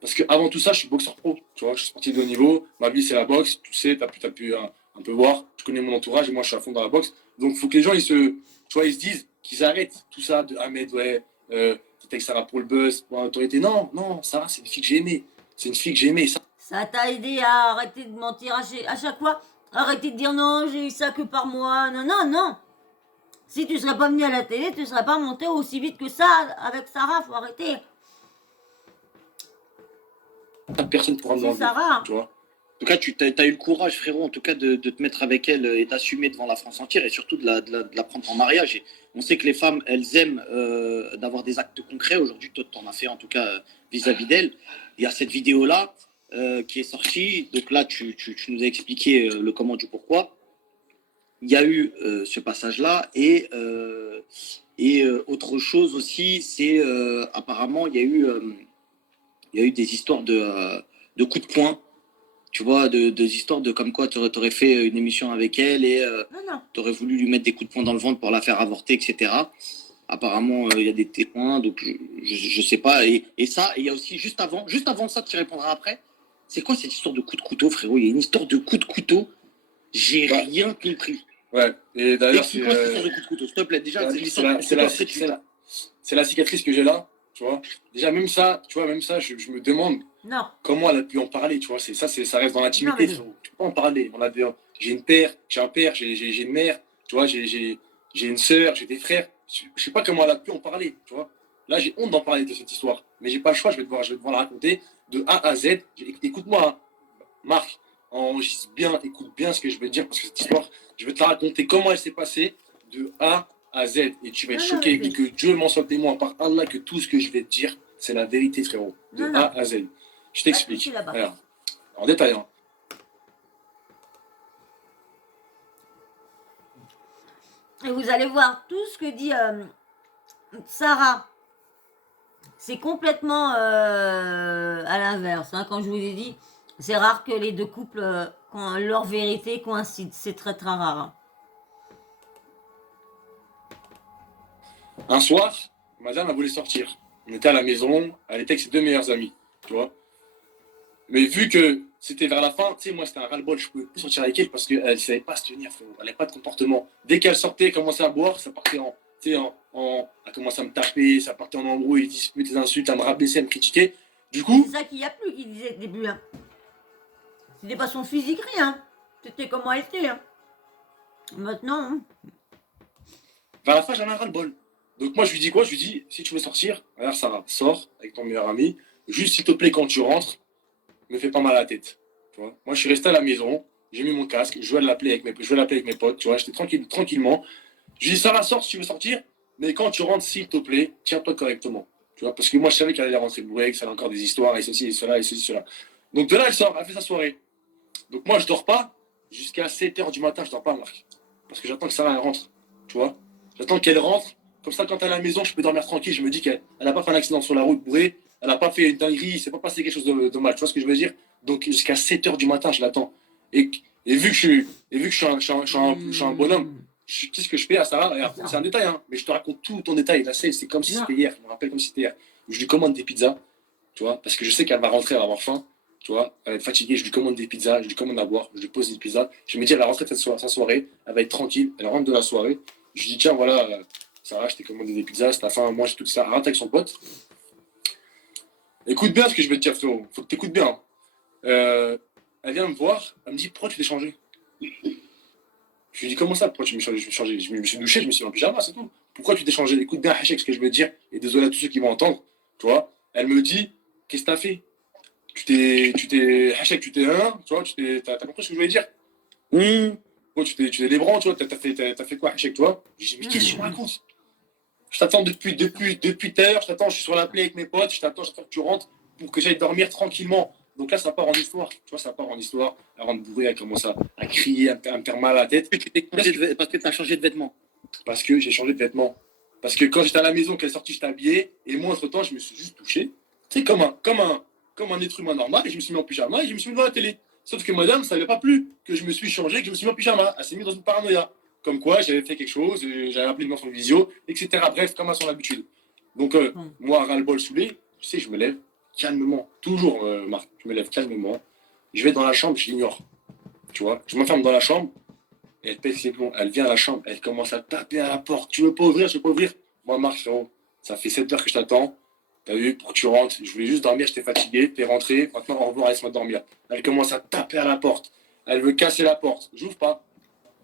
Parce qu'avant tout ça, je suis boxeur pro. Tu vois, je suis sportif de haut niveau. Ma vie, c'est la boxe. Tu sais, t'as pu un peu voir. Je connais mon entourage et moi, je suis à fond dans la boxe. Donc, il faut que les gens, ils se disent qu'ils arrêtent tout ça de Ahmed, ouais, t'es avec Sarah pour le buzz, pour l'autorité. Non, Sarah, c'est une fille que j'ai aimée. C'est une fille que j'ai aimée. Ça t'a aidé à arrêter de mentir à chaque fois. Arrêter de dire non, j'ai eu ça que par moi. Non. Si tu serais pas venu à la télé, tu serais pas monté aussi vite que ça avec Sarah. Faut arrêter. Personne pourra me demander. Sarah. Tu vois. En tout cas, tu as eu le courage, frérot, en tout cas, de te mettre avec elle et d'assumer devant la France entière et surtout de la prendre en mariage. Et on sait que les femmes, elles aiment d'avoir des actes concrets. Aujourd'hui, toi, tu en as fait, en tout cas, vis-à-vis d'elle. Il y a cette vidéo-là qui est sortie. Donc là, tu nous as expliqué le comment du pourquoi. Il y a eu ce passage-là. Et autre chose aussi, c'est apparemment, il y a eu des histoires de coups de poing. Tu vois, des histoires de comme quoi tu aurais fait une émission avec elle et tu aurais voulu lui mettre des coups de poing dans le ventre pour la faire avorter, etc. Apparemment, il y a des témoins, donc je sais pas. Et ça, il y a aussi, juste avant ça, tu répondras après. C'est quoi cette histoire de coup de couteau, frérot? Il y a une histoire de coup de couteau. J'ai rien compris. Ouais, et d'ailleurs, c'est quoi cette histoire de coup de couteau? S'il te plaît, déjà, c'est la cicatrice que j'ai là, tu vois. Déjà, même ça, je me demande comment elle a pu en parler, tu vois. Ça reste dans l'intimité, frérot. Tu peux pas en parler. J'ai un père, j'ai une mère, tu vois, j'ai une sœur, j'ai des frères. Je sais pas comment elle a pu en parler, tu vois. Là, j'ai honte d'en parler de cette histoire. Mais j'ai pas le choix, je vais devoir la raconter de A à Z. Écoute-moi, hein, Marc, enregistre bien, écoute bien ce que je vais te dire, parce que cette histoire, je vais te la raconter comment elle s'est passée de A à Z. Et tu vas être choqué, et que Dieu m'en soit témoin par Allah, que tout ce que je vais te dire, c'est la vérité, frérot. De A à Z. Je t'explique. Alors, en détail. Hein. Et vous allez voir tout ce que dit Sarah. C'est complètement à l'inverse. Hein. Quand je vous ai dit, c'est rare que les deux couples, quand leur vérité coïncide. C'est très très rare. Hein. Un soir, madame a voulu sortir. On était à la maison, elle était avec ses deux meilleures amies, tu vois. Mais vu que c'était vers la fin, tu sais, moi c'était un ras-le-bol, je pouvais plus sortir avec elle parce qu'elle ne savait pas se tenir, frérot. Elle n'avait pas de comportement. Dès qu'elle sortait, elle commençait à boire, ça partait elle commençait à me taper, ça partait en embrouille, des disputes, des insultes, à me rabaisser, à me critiquer. Du coup. C'est ça qu'il n'y a plus, qu'il disait au début. Hein. C'était pas son physique, rien. C'était comment elle était. Hein. Maintenant. Hein. Vers la fin, j'en ai un ras-le-bol. Donc moi, je lui dis quoi? Je lui dis, si tu veux sortir, regarde Sarah, sors avec ton meilleur ami. Juste, s'il te plaît, quand tu rentres, me fais pas mal à la tête. Tu vois, moi, je suis resté à la maison, j'ai mis mon casque, je vais l'appeler avec mes potes, tu vois, j'étais tranquillement. Je lui dis, Sarah, sors si tu veux sortir, mais quand tu rentres, s'il te plaît, tiens-toi correctement. Tu vois, parce que moi, je savais qu'elle allait rentrer bourrée, que ça allait encore des histoires, et ceci, et cela, et ceci, cela. Donc de là, elle sort, elle fait sa soirée. Donc moi, je dors pas, jusqu'à 7h du matin, je dors pas, Marc. Parce que j'attends que Sarah elle rentre, tu vois. J'attends qu'elle rentre, comme ça, quand elle est à la maison, je peux dormir tranquille, je me dis qu'elle n'a pas fait un accident sur la route bourrée, elle n'a pas fait une dinguerie, il s'est pas passé quelque chose de mal, tu vois ce que je veux dire? Donc jusqu'à 7h du matin, je l'attends. Et vu que je suis un bonhomme, tu sais ce que je fais à Sarah? C'est un détail, hein, mais je te raconte tout ton détail. Là, c'est comme si c'était hier, je me rappelle comme si c'était hier. Je lui commande des pizzas, tu vois, parce que je sais qu'elle va rentrer, elle va avoir faim, tu vois, elle va être fatiguée, je lui commande des pizzas, je lui commande à boire, je lui pose des pizzas. Je me dis, elle va rentrer de sa soirée, elle va être tranquille, elle rentre de la soirée. Je lui dis, tiens, voilà, Sarah, je t'ai commandé des pizzas, c'est la fin, mange tout ça, elle rentre avec son pote. Écoute bien ce que je vais te dire, frérot, faut que tu écoutes bien. Elle vient me voir, elle me dit, pourquoi tu t'es changé? Je lui dis, comment ça, pourquoi tu m'es changé? Je me suis douché, je me suis mis en pyjama, c'est tout. Pourquoi tu t'es changé? Écoute bien, Hachek, ce que je veux te dire, et désolé à tous ceux qui vont entendre, tu vois. Elle me dit, qu'est-ce que t'as fait? Hachek, tu t'es tu vois, t'as compris ce que je voulais dire? Bon, tu t'es lébrant, tu vois, t'as fait quoi, Hachek, toi? Je dis, mais qu'est-ce que tu me racontes? Je t'attends depuis tout à l'heure, je t'attends, je suis sur la play avec mes potes, j'attends que tu rentres pour que j'aille dormir tranquillement. Donc là, ça part en histoire, tu vois, ça part en histoire. Elle rentre bourrée, elle commence à crier, à me faire mal à la tête. Parce que tu as changé de vêtements. Parce que j'ai changé de vêtements. Parce que quand j'étais à la maison, qu'elle est sortie, je habillé. Et moi, entre-temps, je me suis juste touché. Tu sais, comme un être humain normal. Et je me suis mis en pyjama et je me suis mis devant la télé. Sauf que madame, ça n'avait pas plu que je me suis changé, que je me suis mis en pyjama. Elle s'est mise dans une paranoïa. Comme quoi, j'avais fait quelque chose, j'avais appelé le sur visio, etc. Bref, comme à son habitude. Donc, moi, ras-le-bol saoulé, tu sais, je me lève calmement. Toujours, Marc, je me lève calmement. Je vais dans la chambre, je l'ignore. Tu vois, je m'enferme dans la chambre. Et elle pèse les plombs, elle vient à la chambre, elle commence à taper à la porte. Tu veux pas ouvrir, je veux pas ouvrir. Moi, Marc, frérot, ça fait 7 heures que je t'attends. T'as vu, pour que tu rentres, je voulais juste dormir, j'étais fatigué, t'es rentré, maintenant au revoir, laisse-moi dormir. Elle commence à taper à la porte. Elle veut casser la porte. J'ouvre pas.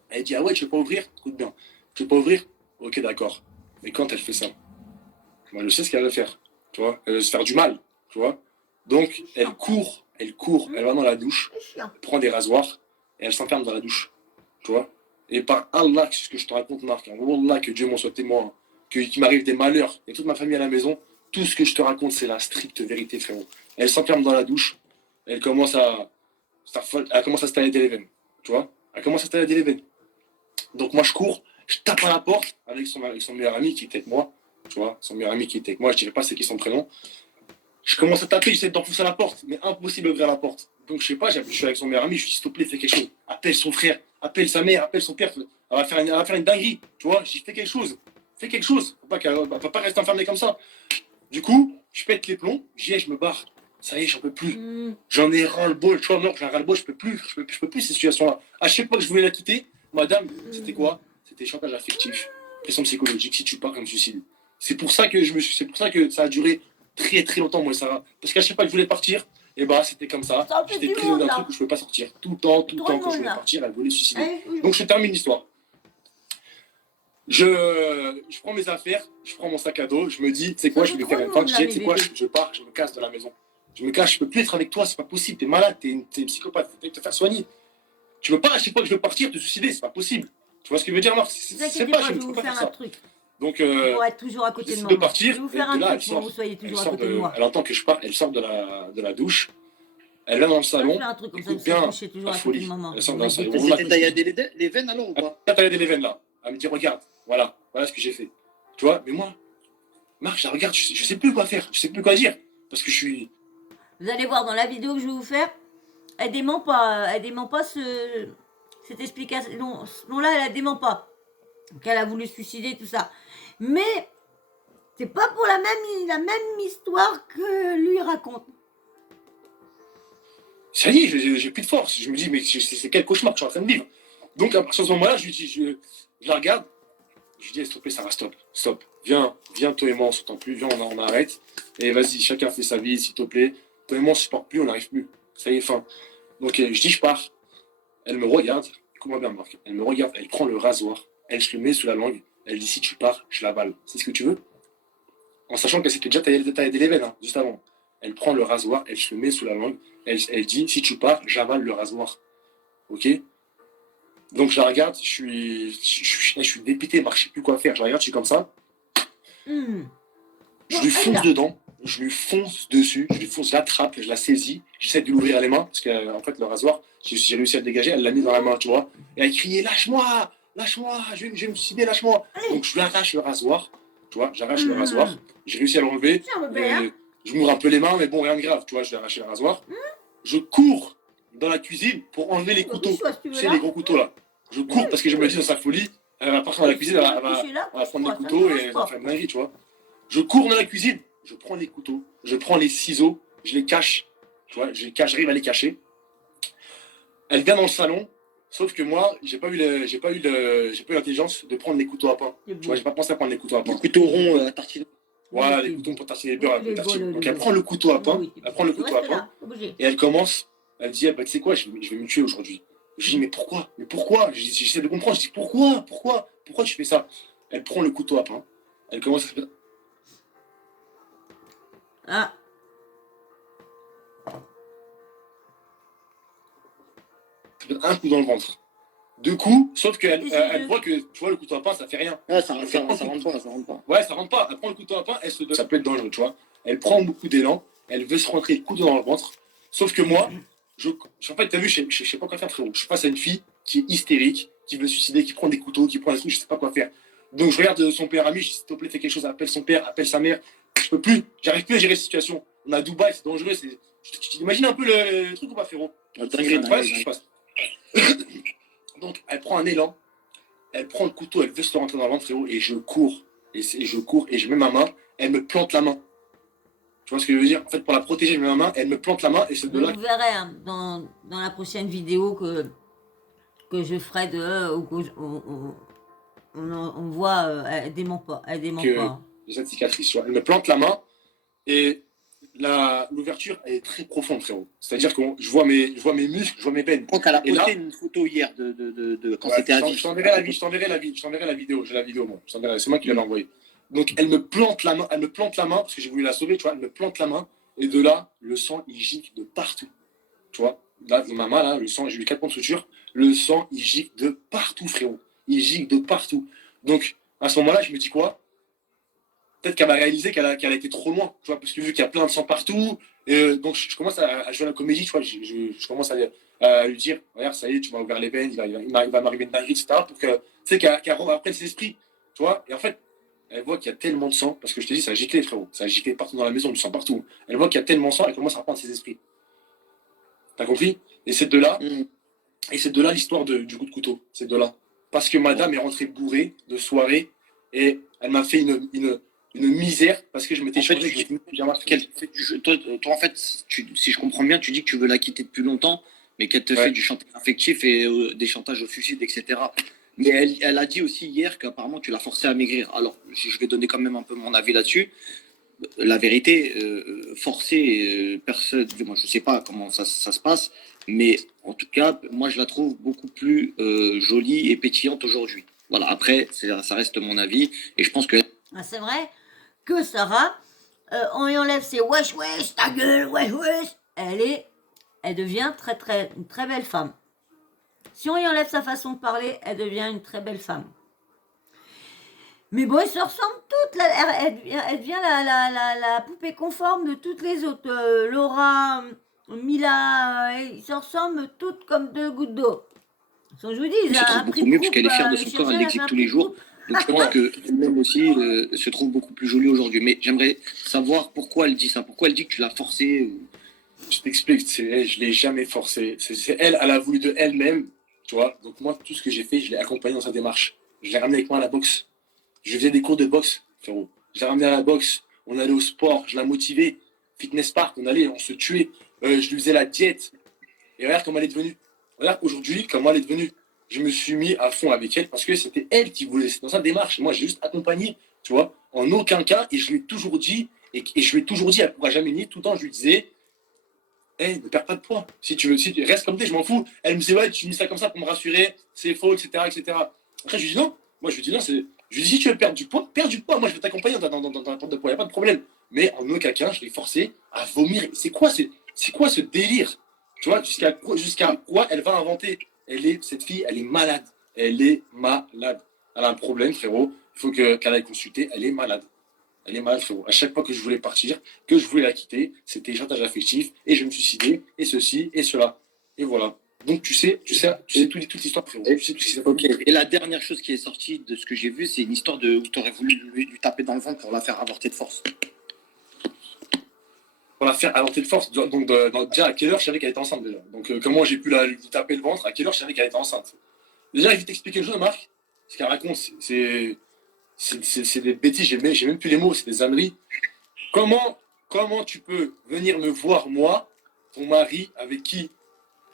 Elle dit, ah ouais, tu veux pas ouvrir? Écoute bien. Tu veux pas ouvrir? Ok, d'accord. Mais quand elle fait ça, moi, je sais ce qu'elle va faire. Tu vois, elle veut se faire du mal. Tu vois. Donc, elle court, elle va dans la douche, elle prend des rasoirs et elle s'enferme dans la douche. Tu vois. Et par Allah, c'est ce que je te raconte, Marc, Allah, que Dieu m'en soit témoin, qu'il m'arrive des malheurs, et toute ma famille à la maison, tout ce que je te raconte, c'est la stricte vérité, frérot. Elle s'enferme dans la douche, elle commence à se tailler des veines, tu vois. Elle commence à se tailler des veines. Donc moi, je cours, je tape à la porte avec son meilleur ami qui était avec moi, tu vois, son meilleur ami qui était avec moi, je dirais pas c'est qui son prénom. Je commence à taper, j'essaie d'enfoncer la porte, mais impossible d'ouvrir la porte. Donc je sais pas, je suis avec son meilleur ami, je lui dis s'il te plaît, fais quelque chose. Appelle son frère, appelle sa mère, appelle son père. Elle va faire une dinguerie, tu vois. Je dis fais quelque chose. Faut pas rester enfermé comme ça. Du coup, je pète les plombs, je me barre. Ça y est, j'en peux plus. J'en ai ras-le-bol, tu vois, non, j'ai ras-le-bol, je peux plus ces situations-là. À chaque fois que je voulais la quitter, madame, c'était quoi? C'était chantage affectif, pression psychologique, si tu pars, comme suicide. C'est pour ça que ça a duré très très longtemps, moi, Sarah. Parce qu'à chaque fois que je voulais partir, et bah c'était comme ça. J'étais prisonnier d'un truc où je pouvais pas sortir. Tout le temps, quand je voulais partir, elle voulait suicider. Donc je termine l'histoire. Je prends mes affaires, je prends mon sac à dos, je me dis, tu sais quoi, je vais faire une fin de jet, tu sais quoi, je pars, je me casse de la maison. Je me cache, je peux plus être avec toi, c'est pas possible, t'es malade, t'es une psychopathe, faut te faire soigner. Tu veux pas, à chaque fois que je veux partir, te suicider, c'est pas possible. Tu vois ce que je veux dire, Marc? C'est pas, je peux pas faire ça. Donc, pour être toujours à côté de moi. De partir, je vais vous faire un truc pour que vous soyez toujours à côté de moi. Elle entend que je pars, elle sort de la douche. Elle vient dans le Je salon, fais un truc comme ça, écoute vous savez, bien je suis toujours la à côté de folie. maman. Elle sort Vous dans le salon. m'écoutez, On Ça va s'était taillé les veines alors ou pas? T'as regardé les veines là. Elle me dit, regarde, voilà ce que j'ai fait. Tu vois, mais moi, Marc, je la regarde, je sais plus quoi faire, je sais plus quoi dire. Parce que je suis. Vous allez voir dans la vidéo que je vais vous faire, elle dément pas, cette explication, là, elle dément pas. Qu'elle a voulu se suicider, tout ça. Mais c'est pas pour la même histoire que lui raconte. Ça y est, j'ai plus de force. Je me dis, mais c'est quel cauchemar que je suis en train de vivre. Donc à partir de ce moment-là, je lui dis, je la regarde, je lui dis, s'il te plaît, ça va, stop. Viens, toi et moi, on s'entend plus, viens, on arrête. Et vas-y, chacun fait sa vie, s'il te plaît. Toi et moi, on se supporte plus, on n'arrive plus. Ça y est, fin. Donc je dis, je pars. Elle me regarde, écoute-moi bien, Marc. Elle me regarde, elle prend le rasoir, elle se le met sous la langue, elle dit, si tu pars, je l'avale. C'est ce que tu veux? En sachant qu'elle s'était déjà taillé les veines, hein, juste avant. Elle prend le rasoir, elle se le met sous la langue, elle dit, si tu pars, j'avale le rasoir. Ok? Donc je la regarde, je suis dépité, Marc, je sais plus quoi faire. Je la regarde, je suis comme ça. Je lui fonce dedans, je lui fonce dessus, je l'attrape, je la saisis, j'essaie de lui ouvrir les mains, parce qu'en fait, le rasoir, j'ai réussi à le dégager, elle l'a mis dans la main, tu vois. Et elle criait, lâche-moi, je vais me suicider, lâche-moi. Donc je lui arrache le rasoir, tu vois, j'arrache le rasoir, j'ai réussi à l'enlever. Je m'ouvre un peu les mains, mais bon, rien de grave, tu vois, je lui ai arraché le rasoir. Je cours dans la cuisine pour enlever les couteaux, tu sais, les gros couteaux là. Je cours parce que je me dis dans sa folie, elle va partir dans la cuisine, elle va prendre les couteaux et elle va faire une dinguerie, tu vois. Je cours dans la cuisine, je prends les couteaux, je prends les ciseaux, je les cache, tu vois, j'arrive à les cacher. Elle vient dans le salon, sauf que moi, j'ai pas eu l'intelligence de prendre les couteaux à pain. Tu vois, j'ai pas pensé à prendre les couteaux à pain. Les couteaux ronds à tartiner. Voilà, les couteaux pour tartiner le beurre, la tartine. Donc elle prend le couteau à pain, et elle commence, elle dit, bah, tu sais quoi, je vais me tuer aujourd'hui. Je dis, mais pourquoi? J'essaie de comprendre, je dis, pourquoi tu fais ça? Elle prend le couteau à pain, elle commence à se faire. Ah. Un coup dans le ventre. Deux coups, sauf qu'elle elle voit que, tu vois, le couteau à pain, ça fait rien. Ah, ça rentre pas. Ouais, ça rentre pas. Elle prend le couteau à pain, ça peut être dangereux, tu vois. Elle prend beaucoup d'élan, elle veut se rentrer le couteau dans le ventre. Sauf que moi, en fait, t'as vu, je sais pas quoi faire, frérot. Je suis face à une fille qui est hystérique, qui veut se suicider, qui prend des couteaux, qui prend des trucs, je sais pas quoi faire. Donc je regarde son père ami, je dis, s'il te plaît, fais quelque chose, appelle son père, appelle sa mère. Je peux plus, j'arrive plus à gérer cette situation. On est à Dubaï, c'est dangereux, tu t'imagines un peu le truc ou pas, frérot? Dinguerie. Donc, elle prend un élan, elle prend le couteau, elle veut se rentrer dans le ventre, frérot, et je cours. Et je mets ma main, elle me plante la main. Tu vois ce que je veux dire? En fait, pour la protéger, je mets ma main, elle me plante la main, et c'est de là. Vous verrez hein, dans la prochaine vidéo que je ferai où on voit, elle dément pas. Cette cicatrice, tu vois. Elle me plante la main, et l'ouverture est très profonde, frérot. C'est-à-dire que je vois mes muscles, je vois mes veines. Je crois qu'elle a posté une photo hier de quand c'était à vie. Je t'enverrai la vidéo. J'ai la vidéo, moi. C'est moi qui l'avais envoyée. Donc elle me plante la main, parce que j'ai voulu la sauver, tu vois. Elle me plante la main, et de là, le sang, il gicle de partout. Tu vois, là, dans ma main, là, le sang, j'ai eu 4 points de suture. Le sang, il gicle de partout, frérot. Il gicle de partout. Donc, à ce moment-là, je me dis quoi? Peut-être qu'elle va réaliser qu'elle a été trop loin, tu vois, parce que vu qu'il y a plein de sang partout, donc je commence à jouer à la comédie, tu vois, je commence à lui dire, regarde, ça y est, tu m'as ouvert les veines, il va m'arriver une dinguerie, etc., pour que, tu sais, qu'elle reprenne ses esprits, tu vois, et en fait, elle voit qu'il y a tellement de sang, parce que je te dis, ça a giclé, frérot, ça a giclé partout dans la maison, du sang partout, elle voit qu'il y a tellement de sang, elle commence à reprendre ses esprits. T'as compris? Et c'est de là l'histoire du coup de couteau, c'est de là. Parce que madame est rentrée bourrée de soirée, et elle m'a fait une misère parce que je m'étais changé. Toi, en fait, si je comprends bien, tu dis que tu veux la quitter depuis longtemps, mais qu'elle te fait du chantage affectif et des chantages au suicide, etc. Mais elle a dit aussi hier qu'apparemment tu l'as forcée à maigrir. Alors, je vais donner quand même un peu mon avis là-dessus. La vérité, forcer personne, moi je sais pas comment ça se passe, mais en tout cas, moi je la trouve beaucoup plus jolie et pétillante aujourd'hui. Voilà, après, ça reste mon avis, et je pense que... C'est vrai que Sarah, on lui enlève ses wesh ta gueule, wesh, elle devient une très belle femme. Si on lui enlève sa façon de parler, elle devient une très belle femme. Mais bon, elles se ressemblent toutes. Elle devient la poupée conforme de toutes les autres. Laura, Ils se ressemblent toutes comme deux gouttes d'eau. Je vous dis, Elle se trouve beaucoup mieux puisqu'elle est fière de son corps, elle l'exhibe tous les jours. Donc je pense qu'elle-même aussi se trouve beaucoup plus jolie aujourd'hui. Mais j'aimerais savoir pourquoi elle dit ça. Pourquoi elle dit que tu l'as forcée. Je t'explique, je l'ai jamais forcée. C'est elle a voulu de elle-même, tu vois. Donc moi, tout ce que j'ai fait, je l'ai accompagnée dans sa démarche. Je l'ai ramenée avec moi à la boxe. Je faisais des cours de boxe, frérot. Je l'ai ramenée à la boxe. On allait au sport, je la motivais. Fitness Park, on se tuait. Je lui faisais la diète. Et regarde comment elle est devenue. Regarde aujourd'hui comment elle est devenue. Je me suis mis à fond avec elle parce que c'était elle qui voulait. C'est dans sa démarche. Moi, j'ai juste accompagné, tu vois. En aucun cas, et je lui ai toujours dit, et je lui ai toujours dit, elle ne pourra jamais nier. Tout le temps, je lui disais, hey, ne perds pas de poids. Si tu veux, si tu restes comme t'es, je m'en fous. Elle me disait, ouais, tu dis ça comme ça pour me rassurer, c'est faux, etc., etc. Après, je lui dis non. Moi, je lui dis non, c'est. Je lui dis, si tu veux perdre du poids, perds du poids. Moi, je vais t'accompagner dans la perte de poids, il n'y a pas de problème. Mais en aucun cas, je l'ai forcé à vomir. C'est quoi ce délire? Tu vois, jusqu'à quoi elle va inventer? Cette fille, elle est malade. Elle est malade. Elle a un problème, frérot. Il faut qu'elle aille consulter. Elle est malade. Elle est malade, frérot. À chaque fois que je voulais partir, que je voulais la quitter, c'était chantage affectif, et je me suicidais, et ceci, et cela. Et voilà. Donc tu sais toute l'histoire, frérot. Tu sais tout ce qui s'est Ok. Et la dernière chose qui est sortie de ce que j'ai vu, c'est une histoire où tu aurais voulu lui taper dans le ventre pour la faire avorter de force. Pour la faire avorter de force. Donc déjà, à quelle heure je savais qu'elle était enceinte déjà? Donc comment j'ai pu lui taper le ventre? À quelle heure je savais qu'elle était enceinte? Déjà, je vais t'expliquer le jeu, Marc. Ce qu'elle raconte, c'est des bêtises, j'ai même plus les mots, c'est des âneries. Comment tu peux venir me voir, moi, ton mari, avec qui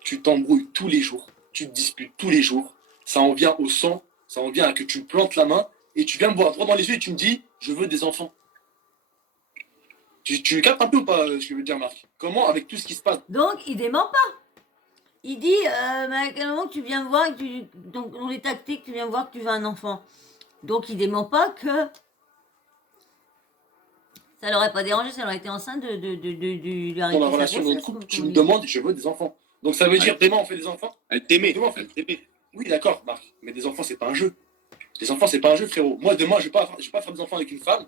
tu t'embrouilles tous les jours, tu te disputes tous les jours, ça en vient au sang, ça en vient à que tu me plantes la main, et tu viens me voir droit dans les yeux et tu me dis, je veux des enfants. Tu captes un peu ou pas ce que je veux dire, Marc? Comment, avec tout ce qui se passe? Donc, il dément pas. Il dit, mais à quel moment tu viens me voir, donc on est tactique, tu viens me voir que tu veux un enfant. Donc, il dément pas que ça l'aurait pas dérangé, ça aurait été enceinte de Dans la relation de notre couple, tu me demandes, je veux des enfants. Donc ça veut dire, demain on fait des enfants? Elle t'aimait. Demain, on fait... Oui, d'accord, Marc. Mais des enfants, c'est pas un jeu. Les enfants, c'est pas un jeu, frérot. Moi, demain, je vais pas faire des enfants avec une femme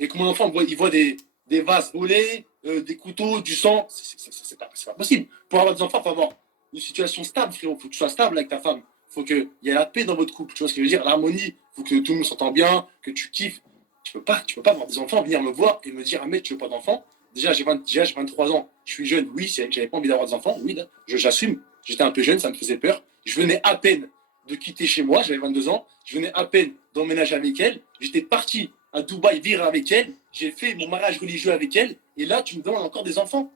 et que mon enfant, il voit des vases volés, des couteaux, du sang. C'est pas possible. Pour avoir des enfants, il faut avoir une situation stable, frérot. Il faut que tu sois stable avec ta femme. Il faut qu'il y ait la paix dans votre couple. Tu vois ce que je veux dire? L'harmonie. Il faut que tout le monde s'entende bien, que tu kiffes. Tu peux pas avoir des enfants, venir me voir et me dire, ah, mec, tu veux pas d'enfants? Déjà, j'ai 23 ans. Je suis jeune. Oui, j'avais pas envie d'avoir des enfants. Oui, j'assume. J'étais un peu jeune, ça me faisait peur. Je venais à peine de quitter chez moi, j'avais 22 ans. Je venais à peine d'emménager avec elle. J'étais parti à Dubaï vivre avec elle. J'ai fait mon mariage religieux avec elle. Et là, tu me demandes encore des enfants.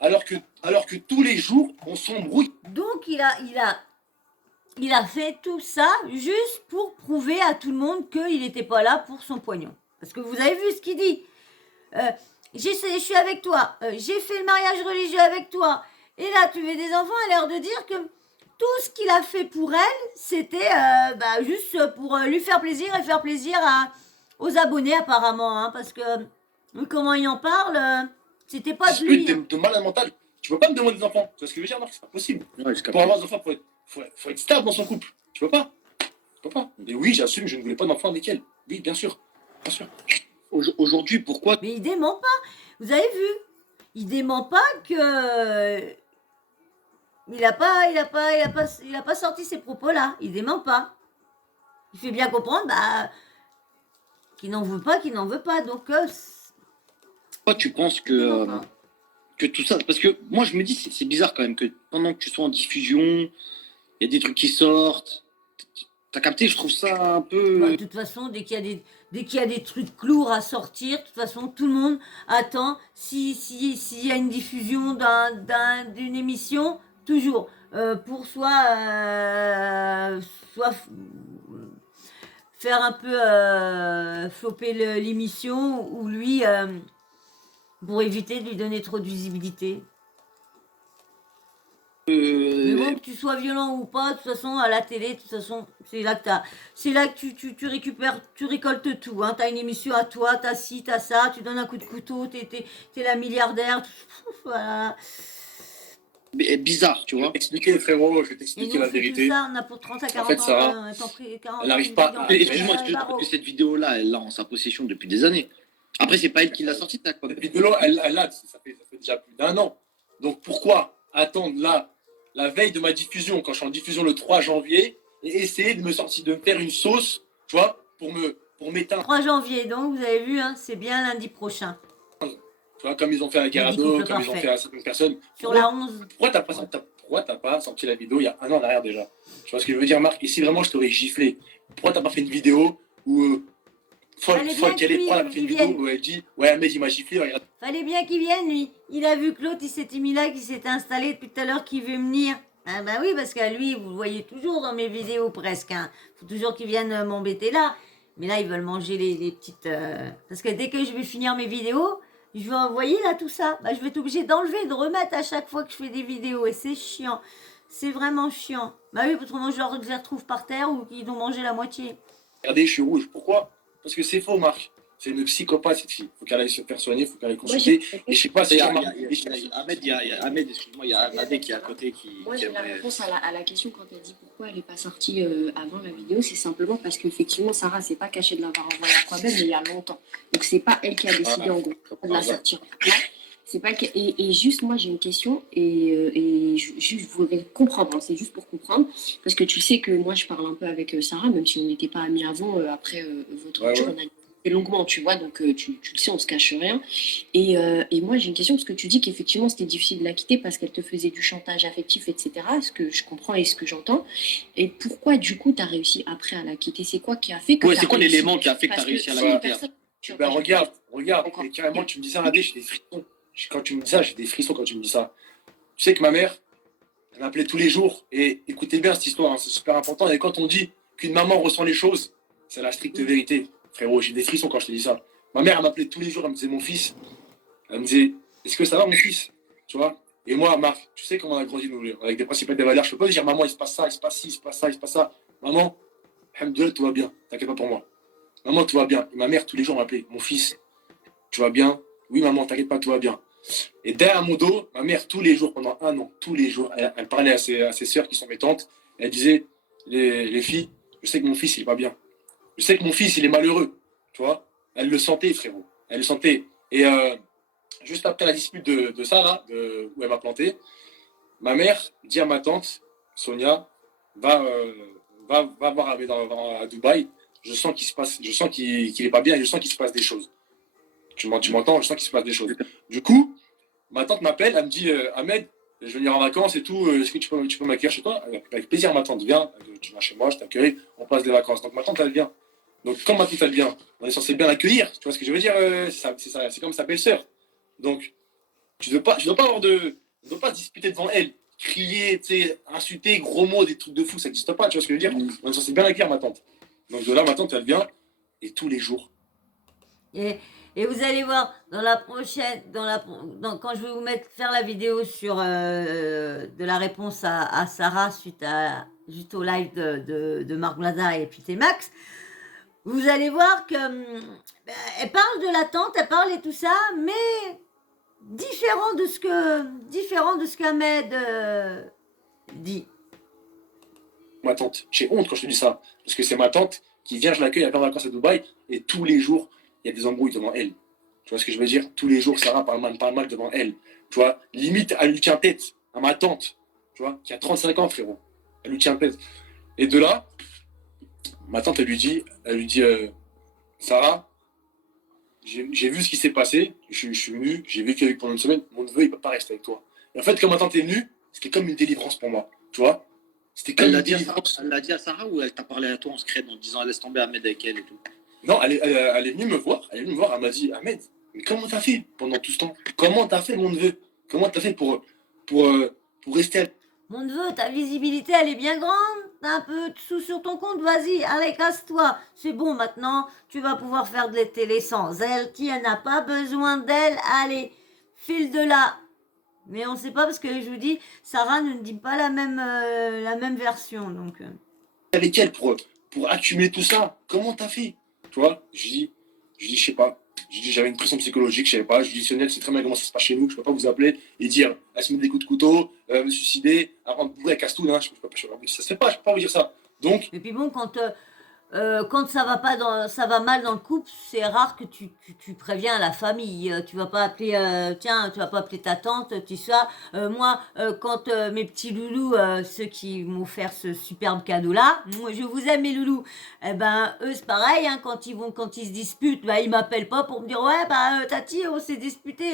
Alors que tous les jours, on s'embrouille. Donc, il a fait tout ça juste pour prouver à tout le monde qu'il n'était pas là pour son pognon. Parce que vous avez vu ce qu'il dit. Je suis avec toi. J'ai fait le mariage religieux avec toi. Et là, tu veux des enfants, elle a l'air de dire que tout ce qu'il a fait pour elle, c'était juste pour lui faire plaisir et faire plaisir aux abonnés apparemment. Hein, parce que comment il en parle, c'était pas de lui. De malade mental. Tu peux pas me demander des enfants. Tu vois ce que je veux dire, Marc? C'est pas possible. Ouais, pour avoir des enfants, faut être stable dans son couple. Tu peux pas. Tu peux pas. Et oui, j'assume, je ne voulais pas d'enfants avec elle. Oui, bien sûr. Bien sûr. Aujourd'hui, pourquoi? Mais il dément pas. Vous avez vu? Il dément pas que il a pas sorti ces propos-là. Il dément pas. Il fait bien comprendre, qu'il n'en veut pas. Donc, pourquoi tu penses que tout ça, parce que moi je me dis c'est bizarre quand même que pendant que tu sois en diffusion, il y a des trucs qui sortent. T'as capté? Je trouve ça un peu. De toute façon, dès qu'il y a des trucs lourds à sortir, de toute façon, tout le monde attend. S'il y a une diffusion d'une émission, toujours pour soit faire un peu flopper l'émission ou lui pour éviter de lui donner trop de visibilité. Mais bon, que tu sois violent ou pas, de toute façon, à la télé, de toute façon, c'est là que tu récupères, tu récoltes tout. Hein. T'as une émission à toi, t'as ci, t'as ça, tu donnes un coup de couteau, t'es la milliardaire. Voilà. Bizarre, tu vois. Je vais t'expliquer, frérot, je vais t'expliquer la vérité. Ça, on a pour 30 à 40 en fait, Sarah, ans. elle n'arrive pas. Excuse-moi, que cette vidéo-là, elle l'a en sa possession depuis des années. Après, c'est pas elle qui l'a sorti, ta quoi. Cette vidéo, ça fait déjà plus d'1 an. Donc pourquoi attendre là, la veille de ma diffusion, quand je suis en diffusion le 3 janvier, et essayer de me sortir, de me faire une sauce, tu vois, pour m'éteindre. 3 janvier, donc vous avez vu, hein, c'est bien lundi prochain. Tu vois, comme ils ont fait à Garado, comme ils ont fait à certaines personnes. Sur la 11. Pourquoi t'as pas sorti la vidéo il y a 1 an en arrière déjà? Tu vois ce que je veux dire, Marc? Et si vraiment je t'aurais giflé, pourquoi t'as pas fait une vidéo où folle qu'elle est, pourquoi elle a pas fait une vidéo où elle dit ouais, Ahmed il m'a giflé, regarde. Fallait bien qu'il vienne, lui. Il a vu que l'autre, il s'était mis là, qu'il s'était installé depuis tout à l'heure, qu'il veut venir. Ah bah oui, parce qu'à lui, vous le voyez toujours dans mes vidéos presque. Hein. Faut toujours qu'il vienne m'embêter là. Mais là, ils veulent manger les petites... Parce que dès que je vais finir mes vidéos, je vais envoyer là tout ça. Bah, je vais être obligée d'enlever, de remettre à chaque fois que je fais des vidéos. Et c'est chiant. C'est vraiment chiant. Bah oui, autrement, je les retrouve par terre ou qu'ils ont mangé la moitié. Regardez, je suis rouge. Pourquoi? Parce que c'est faux, Marc. C'est une psychopathe, cette fille. Faut qu'elle aille se faire soigner, faut qu'elle aille consulter. Et je sais pas si Ahmed, excuse-moi, il y a Nadé qui est à côté qui. Moi, j'ai la réponse à la question quand elle dit pourquoi elle n'est pas sortie avant la vidéo. C'est simplement parce qu'effectivement, Sarah s'est pas cachée de l'avoir envoyée à Quabel, mais il y a longtemps. Donc, c'est pas elle qui a décidé en gros de la sortir. C'est pas que... et juste, moi, j'ai une question et je voudrais comprendre. Hein, c'est juste pour comprendre. Parce que tu sais que moi, je parle un peu avec Sarah, même si on n'était pas amis avant, après votre rupture, on a discuté longuement, tu vois. Donc, tu le sais, on se cache rien. Et moi, j'ai une question parce que tu dis qu'effectivement, c'était difficile de la quitter parce qu'elle te faisait du chantage affectif, etc. Ce que je comprends et ce que j'entends. Et pourquoi, du coup, tu as réussi après à la quitter? C'est quoi qui a fait que c'est quoi l'élément qui a fait que tu as réussi à la quitter? Ben regarde, et carrément, tu me dis ça, Nadé, j'ai des frissons. Quand tu me dis ça, j'ai des frissons quand tu me dis ça. Tu sais que ma mère, elle m'appelait tous les jours. Et écoutez bien cette histoire, hein, c'est super important. Et quand on dit qu'une maman ressent les choses, c'est la stricte vérité. Frérot, j'ai des frissons quand je te dis ça. Ma mère, elle m'appelait tous les jours, elle me disait mon fils. Elle me disait, est-ce que ça va mon fils? Tu vois? Et moi, Marc, tu sais comment on a grandi, nous, avec des principes et des valeurs. Je peux pas dire, maman, il se passe ça, il se passe ci, il se passe ça, il se passe ça. Maman, alhamdoulilah, tout va bien. T'inquiète pas pour moi. Maman, tout va bien. Et ma mère, tous les jours, m'appelait, mon fils, tu vas bien? Oui, maman, t'inquiète pas, tout va bien. Et derrière mon dos, ma mère, tous les jours, pendant 1 an, tous les jours, elle parlait à ses sœurs qui sont mes tantes. Elle disait, les filles, je sais que mon fils, il va bien. Je sais que mon fils, il est malheureux. Tu vois? Elle le sentait, frérot. Elle le sentait. Et juste après la dispute de ça, là, où elle m'a planté, ma mère dit à ma tante, Sonia, va voir Ahmed à Dubaï. Je sens qu'il se passe, je sens qu'il est pas bien et je sens qu'il se passe des choses. Tu m'entends? Je sens qu'il se passe des choses. Du coup, ma tante m'appelle, elle me dit Ahmed, je vais venir en vacances et tout, est-ce que tu peux m'accueillir chez toi? Avec plaisir, ma tante, viens, tu viens chez moi, je t'accueille, on passe des vacances. Donc ma tante, elle vient. Donc quand ma tante, elle vient, on est censé bien l'accueillir, tu vois ce que je veux dire? C'est comme sa belle-sœur. Donc, tu ne dois pas se disputer devant elle, crier, insulter, gros mots, des trucs de fou, ça n'existe pas, tu vois ce que je veux dire? On est censé bien l'accueillir, ma tante. Donc de là, ma tante, elle vient, et tous les jours. Et vous allez voir, dans la prochaine, quand je vais vous faire la vidéo sur de la réponse à Sarah suite au live de Marc Blaza et puis Max, vous allez voir que elle parle de la tante, elle parle et tout ça, mais différent de ce qu'Ahmed dit. Ma tante, j'ai honte quand je te dis ça, parce que c'est ma tante qui vient, je l'accueille, elle part en vacances à Dubaï, et tous les jours, il y a des embrouilles devant elle. Tu vois ce que je veux dire? Tous les jours, Sarah parle mal devant elle. Tu vois, limite, elle lui tient tête à ma tante, tu vois, qui a 35 ans, frérot. Elle lui tient tête. Et de là, ma tante, elle lui dit, Sarah, j'ai vu ce qui s'est passé, je suis venu, j'ai vécu avec pendant une semaine, mon neveu, il peut pas rester avec toi. Et en fait, quand ma tante est venue, c'était comme une délivrance pour moi, tu vois. C'était comme elle l'a dit à Sarah ou elle t'a parlé à toi en secret en disant laisse tomber Ahmed avec elle et tout? Non, elle est venue me voir, elle m'a dit, Ahmed, mais comment t'as fait pendant tout ce temps? Comment t'as fait, mon neveu? Comment t'as fait pour rester Mon neveu, ta visibilité, elle est bien grande. T'as un peu de sous sur ton compte, vas-y, allez, casse-toi. C'est bon, maintenant, tu vas pouvoir faire de la télé sans elle. Qui n'a pas besoin d'elle? Allez, file de là. Mais on ne sait pas parce que je vous dis, Sarah ne dit pas la même version. Donc. Avec elle pour accumuler tout ça? Comment t'as fait? Tu vois, je dis, je sais pas. Je dis, j'avais une pression psychologique, je savais pas. Je dis, Lionel, c'est très bien comment ça se passe chez nous. Je peux pas vous appeler et dire, elle se met des coups de couteau, me suicider, avant de bourrer, elle casse tout. Hein. Ça se fait pas, je peux pas vous dire ça. Donc. Et puis bon, quand quand ça va pas ça va mal dans le couple, c'est rare que tu préviens la famille. Tu vas pas appeler, tiens, tu vas pas appeler ta tante, tu sais. Moi, quand mes petits loulous, ceux qui m'ont offert ce superbe cadeau-là, moi, je vous aime mes loulous. Eh ben, eux, c'est pareil, hein, quand ils se disputent, bah, ils m'appellent pas pour me dire, ouais, bah, tati, on s'est disputé,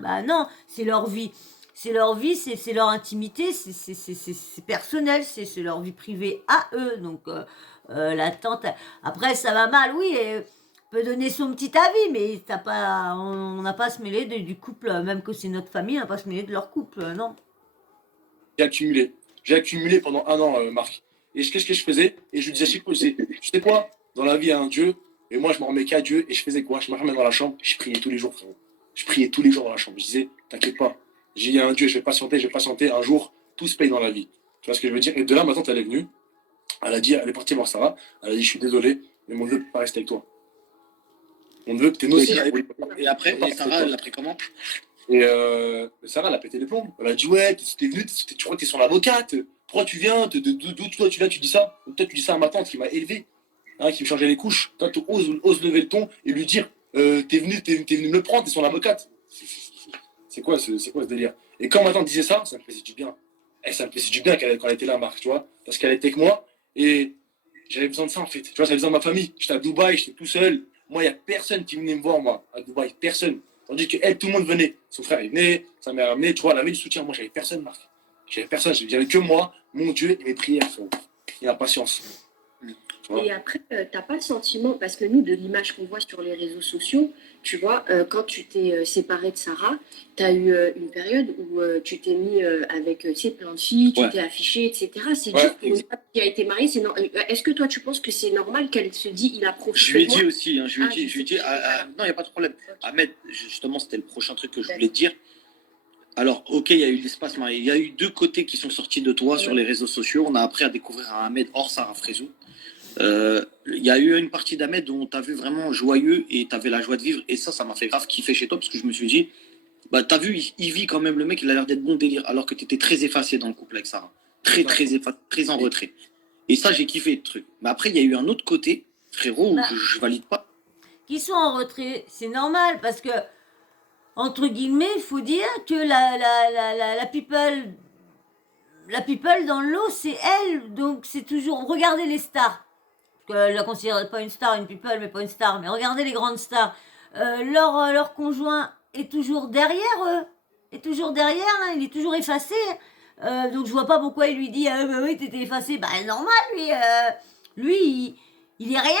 bah non, c'est leur vie. C'est leur vie, c'est leur intimité, c'est personnel, c'est leur vie privée à eux. Donc, la tante, après ça va mal, oui, elle peut donner son petit avis, mais on n'a pas à se mêler du couple, même que c'est notre famille, on n'a pas à se mêler de leur couple, non. J'ai accumulé. J'ai accumulé pendant 1 an, Marc. Et qu'est-ce que je faisais? Et je lui disais à chaque fois, tu sais quoi? Dans la vie, il y a un Dieu. Et moi, je m'en remets qu'à Dieu. Et je faisais quoi? Je me remets dans la chambre. Je priais tous les jours, frérot. Je priais tous les jours dans la chambre. Je disais, t'inquiète pas. Il y a un Dieu, je vais patienter, je vais patienter. Un jour, tout se paye dans la vie. Tu vois ce que je veux dire? Et de là, ma tante, elle est venue. Elle a dit, elle est partie voir Sarah. Elle a dit, je suis désolé, mais mon neveu ne peut pas rester avec toi. Mon neveu, t'es nos Et après, et Sarah, elle l'a pris comment? Et Sarah, elle a pété les plombs. Elle a dit, ouais, t'es venu, tu crois que t'es son avocate. Pourquoi tu viens? D'où toi tu viens, tu dis ça? Ou peut-être tu dis ça à ma tante qui m'a élevé, hein, qui me changeait les couches. Toi, tu oses lever le ton et lui dire, t'es venu me le prendre, t'es son avocate. C'est quoi ce délire? Et quand ma tante disait ça, ça me faisait du bien. Et ça me faisait du bien quand elle était là, Marc, tu vois. Parce qu'elle était avec moi et j'avais besoin de ça, en fait. Tu vois, j'avais besoin de ma famille. J'étais à Dubaï, j'étais tout seul. Moi, il n'y a personne qui venait me voir, moi, à Dubaï. Personne. Tandis que elle, tout le monde venait. Son frère, il venait, sa mère venait, tu vois, elle avait du soutien. Moi, j'avais personne, Marc. J'avais personne. J'avais que moi, mon Dieu et mes prières, frère. Et la patience. Et après, t'as pas le sentiment, parce que nous, de l'image qu'on voit sur les réseaux sociaux, tu vois, quand tu t'es séparé de Sarah, tu as eu une période où tu t'es mis avec plein de filles, tu t'es affiché, etc. C'est dur pour une femme qui a été mariée. Est-ce que toi, tu penses que c'est normal qu'elle se dit, il a profité? Je lui ai dit aussi, hein, je lui ai dit, non, il n'y a pas de problème. Okay. Ahmed, justement, c'était le prochain truc que je voulais te dire. Alors, ok, il y a eu l'espace marié. Il y a eu 2 côtés qui sont sortis de toi sur les réseaux sociaux. On a appris à découvrir un Ahmed hors Sarah Frézou. Il y a eu une partie d'Ahmed dont tu as vu vraiment joyeux et tu avais la joie de vivre. Et ça m'a fait grave kiffer chez toi parce que je me suis dit, bah, tu as vu, il vit quand même, le mec, il a l'air d'être bon délire. Alors que tu étais très effacé dans le couple avec Sarah. Très effacé, très en retrait. Et ça, j'ai kiffé le truc. Mais après, il y a eu un autre côté, frérot, où je valide pas. Qui sont en retrait, c'est normal parce que, entre guillemets, il faut dire que la people dans l'eau, c'est elle. Donc, c'est toujours. Regardez les stars. Je la considère pas une star, une people, mais pas une star. Mais regardez les grandes stars. Leur conjoint est toujours derrière eux. Est toujours derrière, hein, il est toujours effacé. Donc je vois pas pourquoi il lui dit bah oui, t'étais effacé. Bah normal, lui il est rien.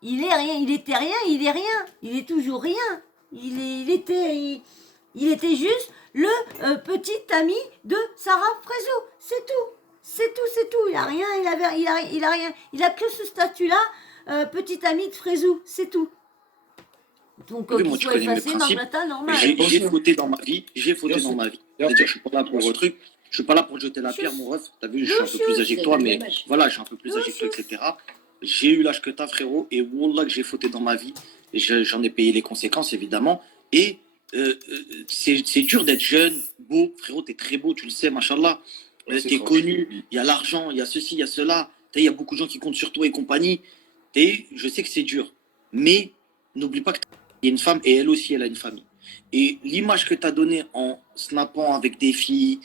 Il est rien. Il était rien, il est rien. Il est toujours rien. Il était juste le petit ami de Sarah Frézou. C'est tout. C'est tout. Il a rien, il a rien. Il a que ce statut-là, petit ami de Frézou. C'est tout. Donc, oui, moi, tu connais mes principes. Normal. J'ai fauté dans ma vie. C'est-à-dire, je suis pas là pour le truc. Je suis pas là pour jeter la pierre, mon ref. T'as vu, je suis un peu plus âgé que toi, mais voilà, je suis un peu plus âgé que toi, etc. J'ai eu l'âge que t'as, frérot, et wallah que j'ai fauté dans ma vie. Et j'en ai payé les conséquences, évidemment. Et c'est dur d'être jeune, beau. Frérot, t'es très beau, tu le sais, machallah. T'es connu, il y a l'argent, il y a ceci, il y a cela. Il y a beaucoup de gens qui comptent sur toi et compagnie. Je sais que c'est dur. Mais n'oublie pas qu'il y a une femme et elle aussi, elle a une famille. Et l'image que tu as donnée en snappant avec des filles,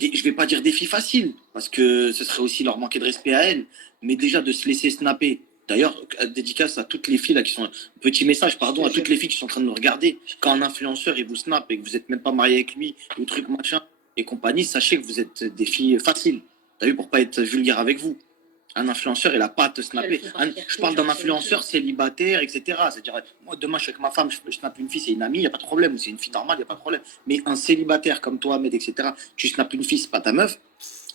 je vais pas dire des filles faciles, parce que ce serait aussi leur manquer de respect à elles, mais déjà de se laisser snapper. D'ailleurs, dédicace à toutes les filles là qui sont. Petit message, pardon, à toutes les filles qui sont en train de nous regarder. Quand un influenceur il vous snap et que vous n'êtes même pas marié avec lui, ou truc machin et compagnie, sachez que vous êtes des filles faciles. T'as vu, pour pas être vulgaire avec vous. Un influenceur, il n'a pas à te snapper. Je parle d'un influenceur célibataire, etc. C'est-à-dire, moi, demain, je suis avec ma femme, je snappe une fille, c'est une amie, il n'y a pas de problème. Ou c'est une fille normale, il n'y a pas de problème. Mais un célibataire comme toi, Ahmed, etc., tu snappes une fille, c'est pas ta meuf.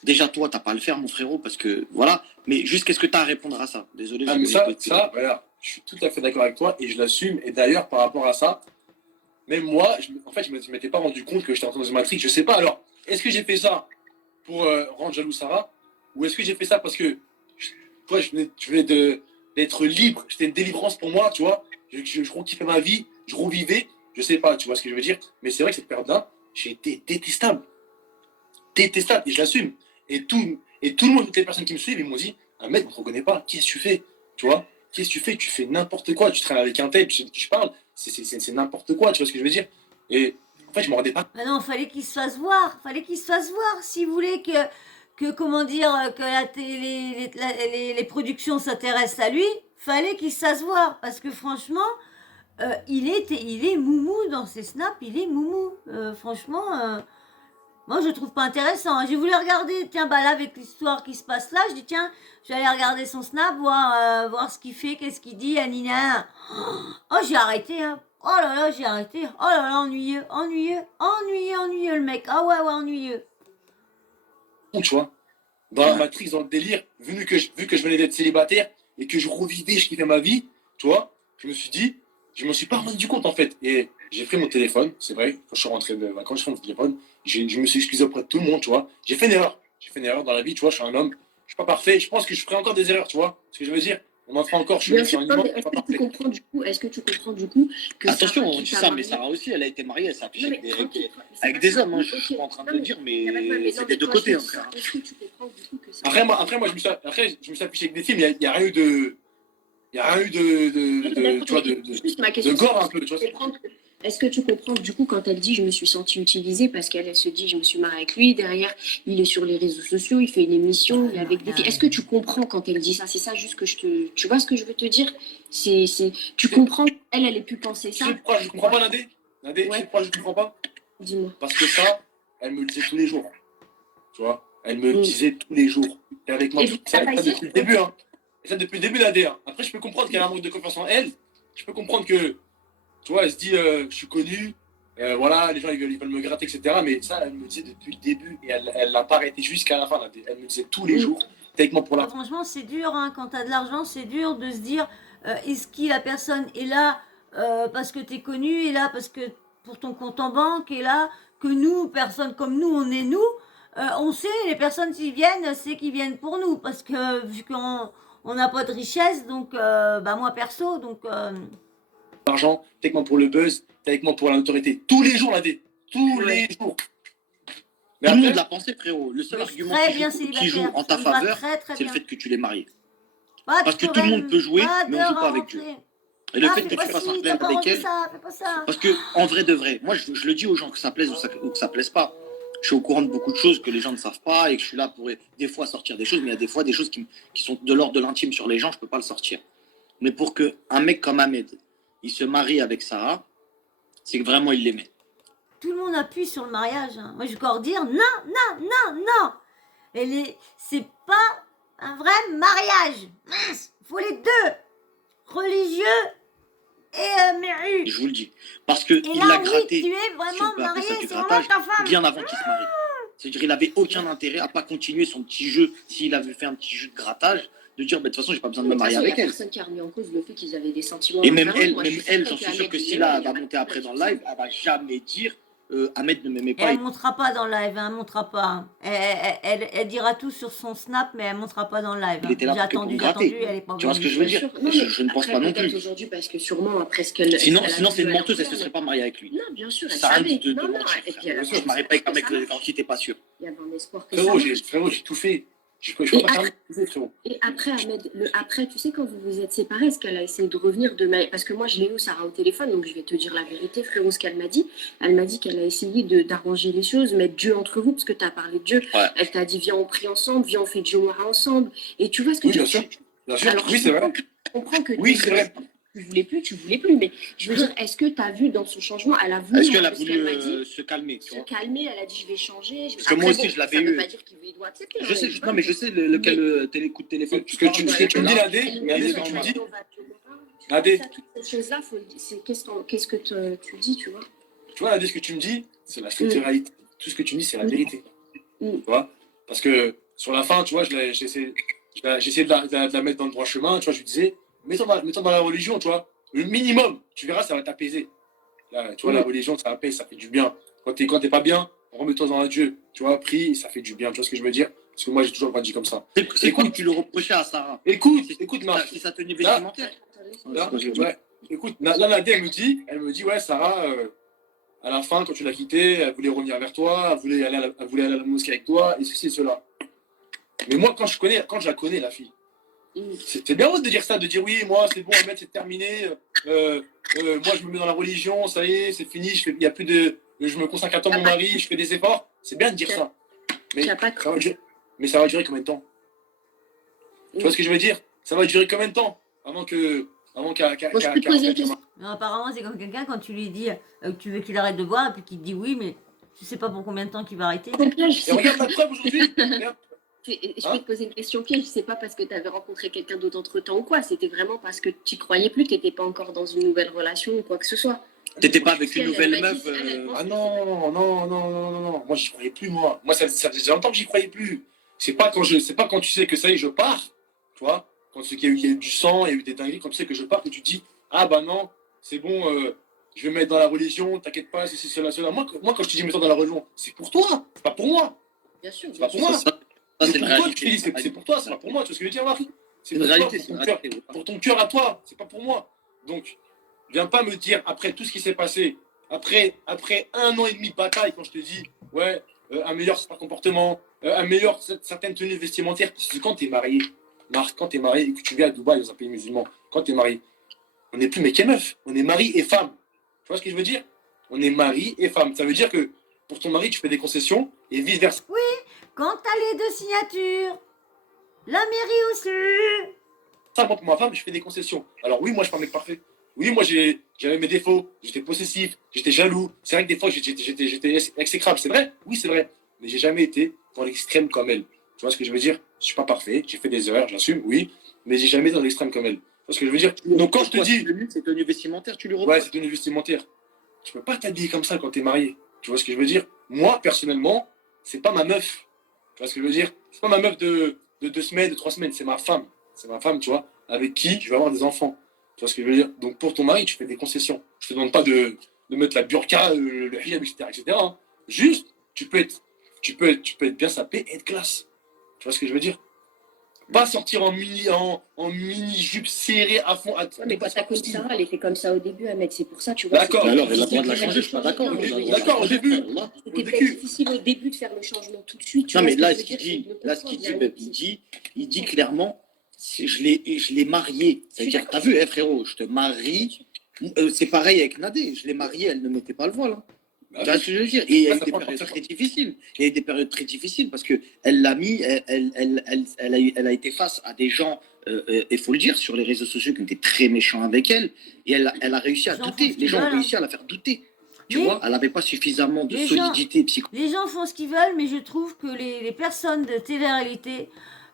Déjà, toi, tu n'as pas à le faire, mon frérot, parce que voilà. Mais juste, qu'est-ce que tu as à répondre à ça? Désolé. Mais ça, voilà, je suis tout à fait d'accord avec toi et je l'assume. Et d'ailleurs, par rapport à ça, même moi, en fait, je ne m'étais pas rendu compte que j'étais en train de se matrix. Je sais pas. Alors, est-ce que j'ai fait ça pour rendre jaloux Sarah? Ou est-ce que j'ai fait ça parce que je venais d'être libre, c'était une délivrance pour moi, tu vois. Je rekiffais ma vie, je revivais, je sais pas, tu vois ce que je veux dire. Mais c'est vrai que cette période-là, j'ai été détestable. Détestable, et je l'assume. Et tout le monde, toutes les personnes qui me suivent, ils m'ont dit, un mec, on ne te reconnaît pas, qu'est-ce que tu fais? tu vois. Qu'est-ce que tu fais? Tu fais n'importe quoi. Tu traînes avec un tel, tu parles. C'est n'importe quoi, tu vois ce que je veux dire? Et en fait, je me rendais pas. Bah non, fallait qu'il se fasse voir. Fallait qu'il se fasse voir. Si vous voulez que comment dire, que la télé, les productions s'intéressent à lui, fallait qu'il se fasse voir. Parce que franchement, il est moumou dans ses snaps. Il est moumou. Franchement, moi, je trouve pas intéressant. J'ai voulu regarder, tiens, bah là, avec l'histoire qui se passe là, je dis, tiens, je vais aller regarder son snap, voir ce qu'il fait, qu'est-ce qu'il dit, Anina. Oh, j'ai arrêté, hein. Oh là là, j'ai arrêté. Oh là là, ennuyeux, ennuyeux, le mec. Ah ouais, ennuyeux. Tu vois, dans la matrice, dans le délire, vu que je venais d'être célibataire et que je revivais, je kiffais ma vie, tu vois, je me suis dit, je me suis pas rendu compte en fait. Et j'ai pris mon téléphone, c'est vrai, quand je suis rentré de vacances, j'ai pris mon téléphone, je me suis excusé auprès de tout le monde, tu vois. J'ai fait une erreur. J'ai fait une erreur dans la vie, tu vois, je suis un homme, je suis pas parfait, je pense que je ferai encore des erreurs, tu vois, ce que je veux dire. On en fera encore, je Bien suis sûr, un non, humain, mais je suis pas parfait. est-ce que tu comprends du coup que Attention, Sarah on qui dit t'a ça, mais marié- Sarah aussi, elle a été mariée, elle s'est affichée Non, avec mais des, tranquille, avec c'est des pas hommes, hein, ça. je suis pas en train de Non, le dire, y a pas de mal, mais non, c'est mais des deux quand je côtés. dis ça, est-ce que tu comprends du coup que ça Après, moi, je me suis affiché avec des films, il y a rien eu de. Il n'y a rien eu tu vois, Juste ma de question, gore un peu, tu vois. est-ce que tu comprends du coup quand elle dit je me suis sentie utilisée parce qu'elle se dit je me suis mariée avec lui, derrière il est sur les réseaux sociaux, il fait une émission, il est avec des filles. Est-ce que tu comprends quand elle dit ça? C'est ça juste que tu vois ce que je veux te dire? Tu comprends qu'elle ait pu penser Tu ça? sais pourquoi je ne comprends pas, Nadé? Nadé, tu sais pourquoi je ne comprends pas? Dis-moi. Parce que ça, elle me le disait tous les jours. Tu vois, elle me le disait tous les jours. Et avec moi, Et ça t'as pas depuis le début, hein. Et ça depuis le début, Nadé. Hein. Après, je peux comprendre qu'elle a un manque de confiance en elle. Je peux comprendre que, tu vois, elle se dit, je suis connu, voilà, les gens ils veulent me gratter, etc. Mais ça, elle me le disait depuis le début et elle l'a pas arrêté jusqu'à la fin. Nadé. Elle me le disait tous les jours. T'es avec moi pour la. Franchement, c'est dur, hein, quand t'as de l'argent, c'est dur de se dire, est-ce que la personne est là parce que t'es connu, est là parce que pour ton compte en banque, est là que nous, personnes comme nous, on est nous. On sait, les personnes qui viennent, c'est qu'ils viennent pour nous, parce que vu qu'on n'a pas de richesse, donc bah moi perso, donc L'argent, t'es avec moi pour le buzz, t'es avec moi pour la notoriété. Tous les jours, Nadé. Tous les jours. Mais Tout le monde après, l'a pensé, frérot. Le seul mais argument très qui bien joue célibataire, en ça ta me va faveur, très très c'est le bien. fait que tu l'aies marié. Pas de Parce que tout le problème, monde peut jouer, pas mais de on joue pas avec Dieu. rentrer. Et le Ah, fait fais que pas tu fasses un ci, t'as bled pas avec rentré elle, ça, fais pas ça. parce que en vrai de vrai, moi je le dis aux gens que ça plaise ou que ça plaise pas. Je suis au courant de beaucoup de choses que les gens ne savent pas et que je suis là pour des fois sortir des choses, mais il y a des fois des choses qui sont de l'ordre de l'intime sur les gens, je peux pas le sortir. Mais pour que un mec comme Ahmed, il se marie avec Sarah, c'est que vraiment il l'aimait. Tout le monde appuie sur le mariage, hein. Moi je vais encore dire non. C'est pas un vrai mariage. Mince, faut les deux, religieux et méru. Je vous le dis. Parce que Et il là, l'a oui, gratté, tu es si on vraiment peut appeler marié, ça du c'est vraiment grattage, ta femme. bien avant qu'il se marie. C'est-à-dire il avait aucun intérêt à pas continuer son petit jeu, s'il avait fait un petit jeu de grattage, de dire bah, de toute façon j'ai pas besoin de me marier avec Il y a elle. personne qui a remis en cause le fait qu'ils avaient des sentiments. Et même envers eux. elle, Moi, j'en suis sûr que si là elle va monter après dans le live, elle va jamais dire Ahmed ne m'aimait Et pas. elle montera pas dans le live, hein, elle montera pas. Elle dira tout sur son snap, mais elle montera pas dans le live. Il était là J'ai pour attendu, gratter. elle est pas Tu vois ce que venue. je veux dire? Non, Je ne pense pas non plus. Aujourd'hui, parce que sûrement après ce qu'elle. Sinon ce qu'elle a c'est une vu, menteuse, elle a se serait pas mariée avec lui. Non, bien sûr, elle Ça sert à rien savait. de Non, mentir. et puis elle a Je ne marie pas avec un mec fait ça. quand qui t'es pas sûr. Il y avait un espoir que frérot, j'ai tout fait. Je peux pas faire mieux, frérot. Et après, Ahmed, après, tu sais, quand vous vous êtes séparés, est-ce qu'elle a essayé de revenir parce que moi, je l'ai eu, Sarah, au téléphone, donc je vais te dire la vérité, frérot, ce qu'elle m'a dit. Elle m'a dit qu'elle a essayé d'arranger les choses, mettre Dieu entre vous, parce que tu as parlé de Dieu. Ouais. Elle t'a dit, viens, on prie ensemble, viens, on fait Jomara ensemble. Et tu vois ce que Oui, je bien veux sûr. dire? Bien sûr, Alors, oui, c'est vrai. Je comprends que Oui, c'est vrai. tu voulais plus, mais je veux dire, est-ce que tu as vu dans son changement, elle a voulu, Est-ce qu'elle a de ce qu'elle m'a voulu dit, se calmer tu se vois? calmer, elle a dit, je vais changer. Parce que moi aussi, je l'avais ça veut eu. pas dire qu'il doit accepter. Je hein, sais, il faut non, mais je sais lequel coup de téléphone Ce que tu me dis, Nadé, Nadé, ce que tu me dis. Nadé. Nadé. Toutes ces choses-là, qu'est-ce que tu dis, tu vois? Tu vois, Nadé, ce que tu me dis, c'est la stricte réalité. Tout ce que tu me dis, c'est la vérité. Mm. Tu vois? Parce que sur la fin, tu vois, j'ai essayé de la mettre dans le droit chemin. Tu vois, je lui disais, mets-toi dans la religion, tu vois. Le minimum, tu verras, ça va t'apaiser. Là, tu vois, la religion, ça apaise, ça fait du bien. Quand t'es pas bien, remets-toi dans Dieu. Tu vois, prie, ça fait du bien. Tu vois ce que je veux dire? Parce que moi, j'ai toujours grandi comme ça. C'est quoi que tu le reprochais à Sarah? Écoute, Marc. C'est sa tenue vestimentaire. Là, ouais. Écoute, Nadé, elle me dit, ouais, Sarah, à la fin, quand tu l'as quittée, elle voulait revenir vers toi, elle voulait aller à la mosquée avec toi, et ceci et cela. Mais moi, quand je la connais, la fille, C'est bien de dire ça, de dire oui, moi c'est bon, Ahmed, c'est terminé. Moi je me mets dans la religion, ça y est, c'est fini, y a plus de, je me consacre à toi, mon mari, je fais des efforts. C'est bien de dire ça. Mais ça va durer combien de temps? Tu vois ce que je veux dire? Ça va durer combien de temps avant que. Avant qu'à. Non, apparemment, c'est comme quelqu'un quand tu lui dis que tu veux qu'il arrête de boire et puis qu'il te dit oui, mais tu sais pas pour combien de temps qu'il va arrêter. Et regarde la preuve aujourd'hui. Je peux te poser une question piège, c'est pas parce que tu avais rencontré quelqu'un d'autre entre temps ou quoi, c'était vraiment parce que tu croyais plus, tu n'étais pas encore dans une nouvelle relation ou quoi que ce soit. T'étais pas avec une nouvelle meuf Ah non. Moi, j'y croyais plus, moi. Moi, ça faisait longtemps que j'y croyais plus. C'est pas quand tu sais que ça y est, je pars, tu vois, quand il y a eu du sang, il y a eu des dingueries, quand tu sais que je pars, que tu te dis, ah bah non, c'est bon, je vais me mettre dans la religion, t'inquiète pas, c'est cela. Moi, quand je te dis mets-toi dans la religion, c'est pour toi, c'est pas pour moi. Bien sûr. C'est pas pour moi. Ça, c'est une réalité. C'est pour toi, c'est pas pour moi, tu vois ce que je veux dire, Marie? C'est une réalité, pour ton cœur à toi, c'est pas pour moi. Donc, viens pas me dire, après tout ce qui s'est passé, après 1 an et demi de bataille, quand je te dis, ouais, améliore ton comportement, améliore certaines tenues vestimentaires, parce que quand t'es marié, Marc, quand t'es marié et que tu vis à Dubaï, dans un pays musulman, quand t'es marié, on n'est plus mec et meuf, on est mari et femme. Tu vois ce que je veux dire? On est mari et femme. Ça veut dire que pour ton mari, tu fais des concessions et vice-versa. Oui, quand t'as les 2 signatures, la mairie aussi. Ça, moi, pour ma femme, je fais des concessions. Alors oui, moi, je suis pas un mec parfait. Oui, moi, j'avais mes défauts. J'étais possessif, j'étais jaloux. C'est vrai que des fois, j'étais exécrable. C'est vrai? Oui, c'est vrai. Mais j'ai jamais été dans l'extrême comme elle. Tu vois ce que je veux dire? Je suis pas parfait. J'ai fait des erreurs, j'assume, oui. Mais j'ai jamais été dans l'extrême comme elle. Tu vois ce que je veux dire? Donc quand je te dis... C'est tenue vestimentaire, tu lui reprends. Ouais, c'est tenue vestimentaire. Tu peux pas t'habiller comme ça quand t'es marié. Tu vois ce que je veux dire? Moi, personnellement, c'est pas ma meuf. Tu vois ce que je veux dire? C'est pas ma meuf de 2 semaines, de 3 semaines. C'est ma femme. C'est ma femme, tu vois, avec qui je vais avoir des enfants. Tu vois ce que je veux dire? Donc pour ton mari, tu fais des concessions. Je te demande pas de mettre la burqa, le hijab, etc. Hein. Juste, tu peux être bien sapé et être classe. Tu vois ce que je veux dire? Pas sortir en mini jupe serrée à fond. Ouais, mais quand ta copine Sarah, elle était comme ça au début, Ahmed, c'est pour ça, tu vois. D'accord. Alors, elle a le droit de la changer, je suis pas d'accord. D'accord, au début. C'était peut-être difficile au début de faire le changement tout de suite. Non, mais là, ce qu'il dit clairement, je l'ai marié. C'est-à-dire, t'as vu, frérot, je te marie. C'est pareil avec Nadé. Je l'ai mariée, elle ne mettait pas le voile. Hein. Tu vois ce que je veux dire? Et il y a eu des périodes très difficiles. Il y a eu des périodes très difficiles parce qu'elle l'a mis, elle a été face à des gens, il faut le dire, sur les réseaux sociaux qui étaient très méchants avec elle. Et elle a réussi à douter. Les gens ont réussi à la faire douter. Tu vois, elle n'avait pas suffisamment de solidité psychologique. Les gens font ce qu'ils veulent, mais je trouve que les personnes de télé-réalité,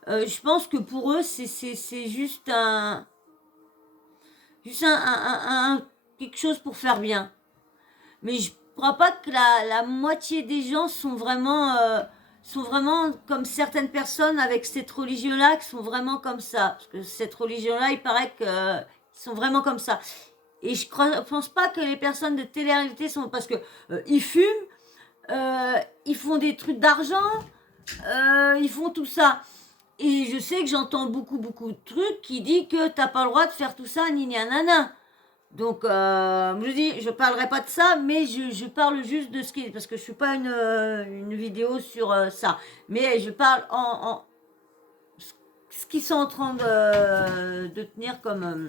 je pense que pour eux, c'est juste quelque chose pour faire bien. Mais je crois pas que la moitié des gens sont vraiment comme certaines personnes avec cette religion-là qui sont vraiment comme ça. Parce que cette religion-là, il paraît qu'ils sont vraiment comme ça. Et je pense pas que les personnes de télé-réalité sont... Parce que ils fument, ils font des trucs d'argent, ils font tout ça. Et je sais que j'entends beaucoup de trucs qui disent que t'as pas le droit de faire tout ça, ni nanana. Donc, je dis, je parlerai pas de ça, mais je parle juste de ce qui est... Parce que je suis pas une vidéo sur ça. Mais je parle en ce qu'ils sont en train de tenir comme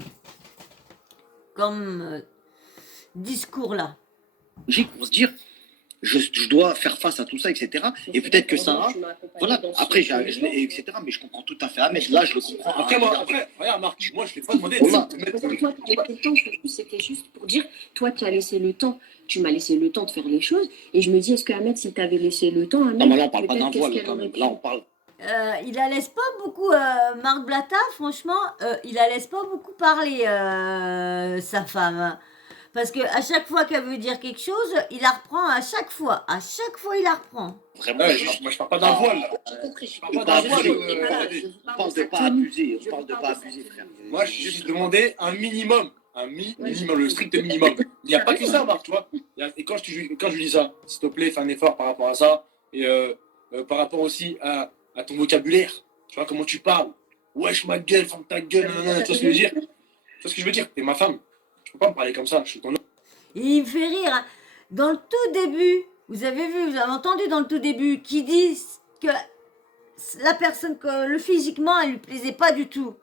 discours là. Pour se dire, je dois faire face à tout ça, etc. Et peut-être que ça, voilà. Après, etc. Mais je comprends tout à fait. Ah, mais là, je le comprends. Après, regarde, Marc, moi, je ne l'ai pas demandé. Toi, tu as laissé le temps. C'était juste pour dire, toi, tu as laissé le temps. Tu m'as laissé le temps de faire les choses. Et je me dis, est-ce que Ahmed, si tu avais laissé le temps, Ahmed, non, mais là, on parle pas d'un voile, quand même. Là, on parle. Il la laisse pas beaucoup, Marc Blatta, franchement, il la laisse pas beaucoup parler, sa femme. Parce que à chaque fois qu'elle veut dire quelque chose, il la reprend à chaque fois. À chaque fois, il la reprend. Vraiment, moi, je parle pas d'un voile. Je parle pas d'abuser. On parle de pas abuser. On parle de pas abuser, frère. Moi, je juste demandé un minimum. Un minimum, le strict minimum. Il n'y a pas que ça, Marc, tu vois. Et quand je lui dis ça, s'il te plaît, fais un effort par rapport à ça. Et par rapport aussi à ton vocabulaire. Tu vois, comment tu parles. Wesh, ma gueule, ferme ta gueule. Tu vois ce que je veux dire? Tu vois ce que je veux dire? T'es ma femme. Tu peux pas me parler comme ça. Je suis ton homme. Il me fait rire. Hein. Dans le tout début, vous avez entendu dans le tout début, qui disent que la personne, que le physiquement, elle lui plaisait pas du tout.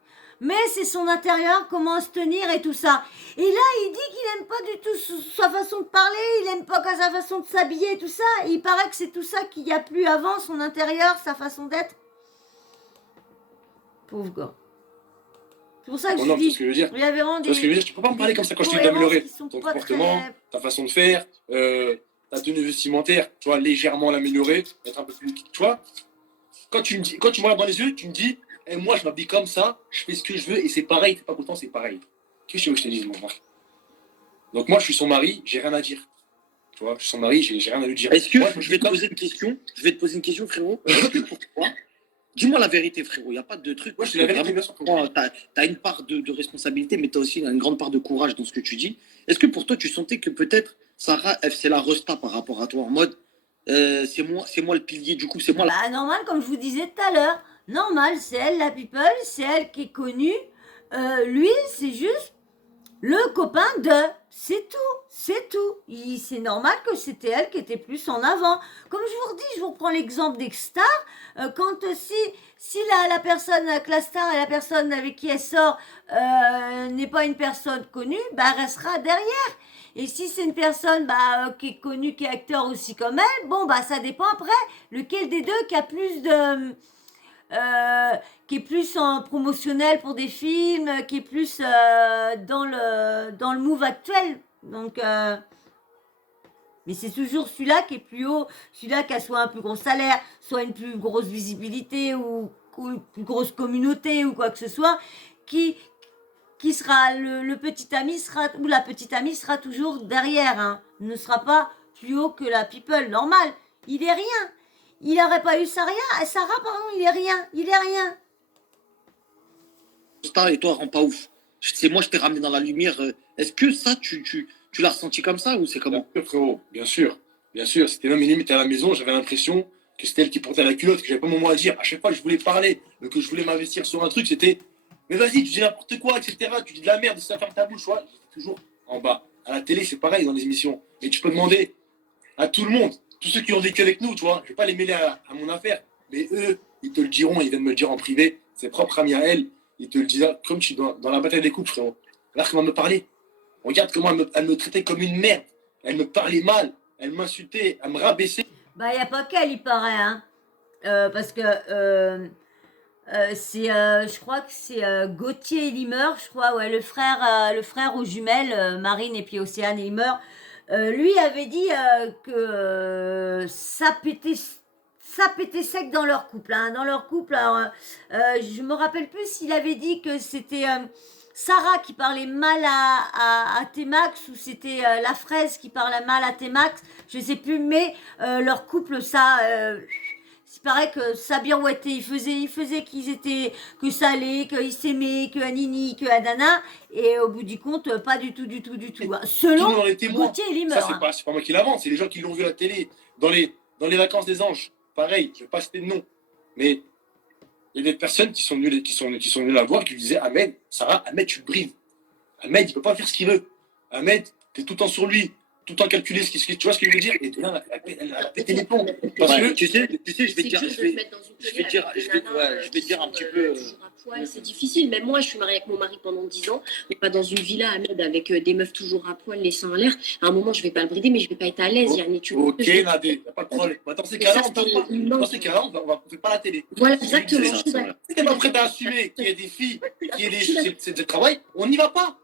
mais c'est son intérieur, comment se tenir et tout ça. Et là, il dit qu'il aime pas du tout sa façon de parler, il aime pas sa façon de s'habiller et tout ça. Et il paraît que c'est tout ça qu'il y a plus avant, son intérieur, sa façon d'être. Pauvre gars. C'est pour ça que Non, je non, dis, c'est ce que je veux dire. il y avait vraiment Tu vois ce que je veux dire? Tu peux pas me parler comme ça quand je te dis d'améliorer ton comportement, ta façon de faire, ta tenue vestimentaire, tu vois, légèrement l'améliorer, être un peu plus. Tu vois, quand tu me regardes dans les yeux, tu me dis, eh, moi je m'habille comme ça, je fais ce que je veux et c'est pareil, t'es pas content, c'est pareil. Qu'est-ce que je te dis, mon frère? Donc moi je suis son mari, j'ai rien à dire. Tu vois, je suis son mari, j'ai rien à lui dire. Est-ce que moi, je vais te poser une question? Je vais te poser une question, frérot. Est-ce que pour toi, dis-moi la vérité, frérot, il n'y a pas de truc. Moi, je te la vérité, bien sûr. Tu as une part de responsabilité, mais tu as aussi une grande part de courage dans ce que tu dis. Est-ce que pour toi, tu sentais que peut-être Sarah, c'est la resta par rapport à toi, en mode, c'est moi le pilier, du coup, c'est moi la... Bah, normal, comme je vous disais tout à l'heure. Normal, c'est elle la people, c'est elle qui est connue. Lui, c'est juste le copain de. C'est tout, c'est tout. C'est normal que c'était elle qui était plus en avant. Comme je vous redis, je vous reprends l'exemple des stars. Quand si la personne, que la star et la personne avec qui elle sort n'est pas une personne connue, bah, elle restera derrière. Et si c'est une personne qui est connue, qui est acteur aussi comme elle, bon, bah, ça dépend après. Lequel des deux qui a plus de... qui est plus en promotionnel pour des films, qui est plus dans le move actuel. Donc, mais c'est toujours celui-là qui est plus haut, celui-là qui a soit un plus gros salaire, soit une plus grosse visibilité ou une plus grosse communauté ou quoi que ce soit, qui sera le petit ami sera ou la petite amie sera toujours derrière, hein, ne sera pas plus haut que la people normal. Il est rien. Il n'aurait pas eu Sarah, pardon, il est rien. resta et toi, rend pas ouf. C'est moi, je t'ai ramené dans la lumière. Est-ce que ça, tu l'as ressenti comme ça ou c'est comment? Bien sûr, frérot, bien sûr. Bien sûr, c'était même une limite à la maison, j'avais l'impression que c'était elle qui portait la culotte, que j'avais pas mon mot à dire. À chaque fois que je voulais parler, que je voulais m'investir sur un truc, c'était mais vas-y, tu dis n'importe quoi, etc. Tu dis de la merde, ça ferme ta bouche, ouais. J'étais toujours en bas. À la télé, c'est pareil dans les émissions. Et tu peux demander à tout le monde, tous ceux qui ont vécu avec nous, tu vois, je vais pas les mêler à mon affaire, mais eux, ils te le diront, ils viennent me le dire en privé, ses propres amis à elle, ils te le disent comme tu dans la bataille des couples, frérot. Regarde comment elle me parlait. Regarde comment elle me traitait comme une merde. Elle me parlait mal, elle m'insultait, elle me rabaissait. Bah, il n'y a pas qu'elle, il paraît, hein. Parce que je crois que c'est Gauthier Limer, je crois, ouais, le frère aux jumelles, Marine et puis Océane Limer. Lui avait dit que ça pétait sec dans leur couple. Hein. Dans leur couple, alors, je me rappelle plus s'il avait dit que c'était Sarah qui parlait mal à T-Max ou c'était la fraise qui parlait mal à T-Max. Je sais plus, mais leur couple, ça... il paraît que ça birouettait, il faisait qu'ils étaient, que ça allait, qu'ils s'aimaient, que Anini, que Adana, et au bout du compte, pas du tout. Hein. Selon Gauthier et Limer. Ça, c'est pas moi qui l'invente, c'est les gens qui l'ont vu à la télé, dans les vacances des anges. Pareil, je vais pas citer de nom. Mais il y a des personnes qui sont venues la voir, qui lui disaient Ahmed, Sarah, Ahmed, tu le brives. Ahmed, il peut pas faire ce qu'il veut. Ahmed, t'es tout le temps sur lui. Tout le temps calculer tu vois ce que je veux dire, et là, elle a pété les plombs. Parce que tu sais, je vais te dire, je vais te dire un petit peu. C'est difficile. Même moi, je suis mariée avec mon mari pendant 10 ans. On va dans une villa à Med avec des meufs toujours à poil, les seins en l'air. À un moment, je vais pas le brider, mais je vais pas être à l'aise. Ok, Nadé, pas de problème. Dans ces cas-là, on fait pas la télé. Voilà, exactement. Si t'es pas prêt à assumer qu'il y a des filles, qu'il y a c'est de travail, on n'y va pas.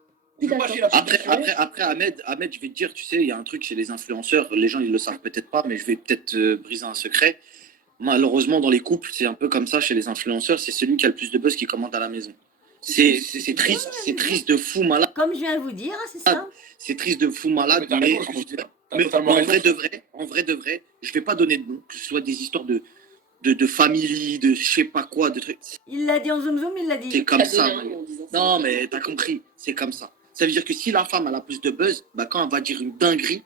Après Ahmed, je vais te dire, tu sais, il y a un truc chez les influenceurs, les gens ils le savent peut-être pas, mais je vais peut-être briser un secret. Malheureusement, dans les couples, c'est un peu comme ça chez les influenceurs, c'est celui qui a le plus de buzz qui commande à la maison. C'est triste de fou malade. Comme je viens de vous dire, c'est ça. C'est triste de fou malade, mais en vrai de vrai, je vais pas donner de nom, que ce soit des histoires de famille, de je sais pas quoi, de trucs. Il l'a dit en zoom, il l'a dit. C'est comme ça. Non, mais t'as compris, c'est comme ça. Ça veut dire que si la femme a plus de buzz, quand elle va dire une dinguerie,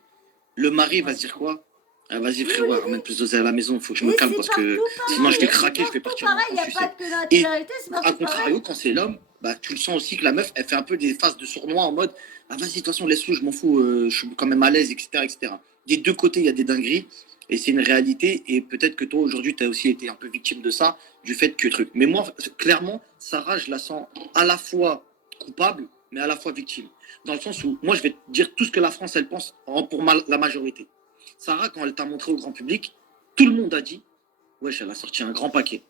le mari va se dire quoi? Vas-y frérot, ramène plus d'oseille à la maison, il faut que je me calme parce que sinon je vais craquer, je vais partir. Pareil, il n'y a pas que dans la télé-réalité, c'est à contrario, quand c'est l'homme, tu le sens aussi que la meuf, elle fait un peu des phases de sournois en mode vas-y, de toute façon, laisse-le, je m'en fous, je suis quand même à l'aise, etc. Des deux côtés, il y a des dingueries. Et c'est une réalité. Et peut-être que toi, aujourd'hui, tu as aussi été un peu victime de ça, du fait que truc. Mais moi, clairement, Sarah, je la sens à la fois coupable, mais à la fois victime. Dans le sens où, moi, je vais te dire tout ce que la France, elle pense pour la majorité. Sarah, quand elle t'a montré au grand public, tout le monde a dit, wesh, elle a sorti un grand paquet.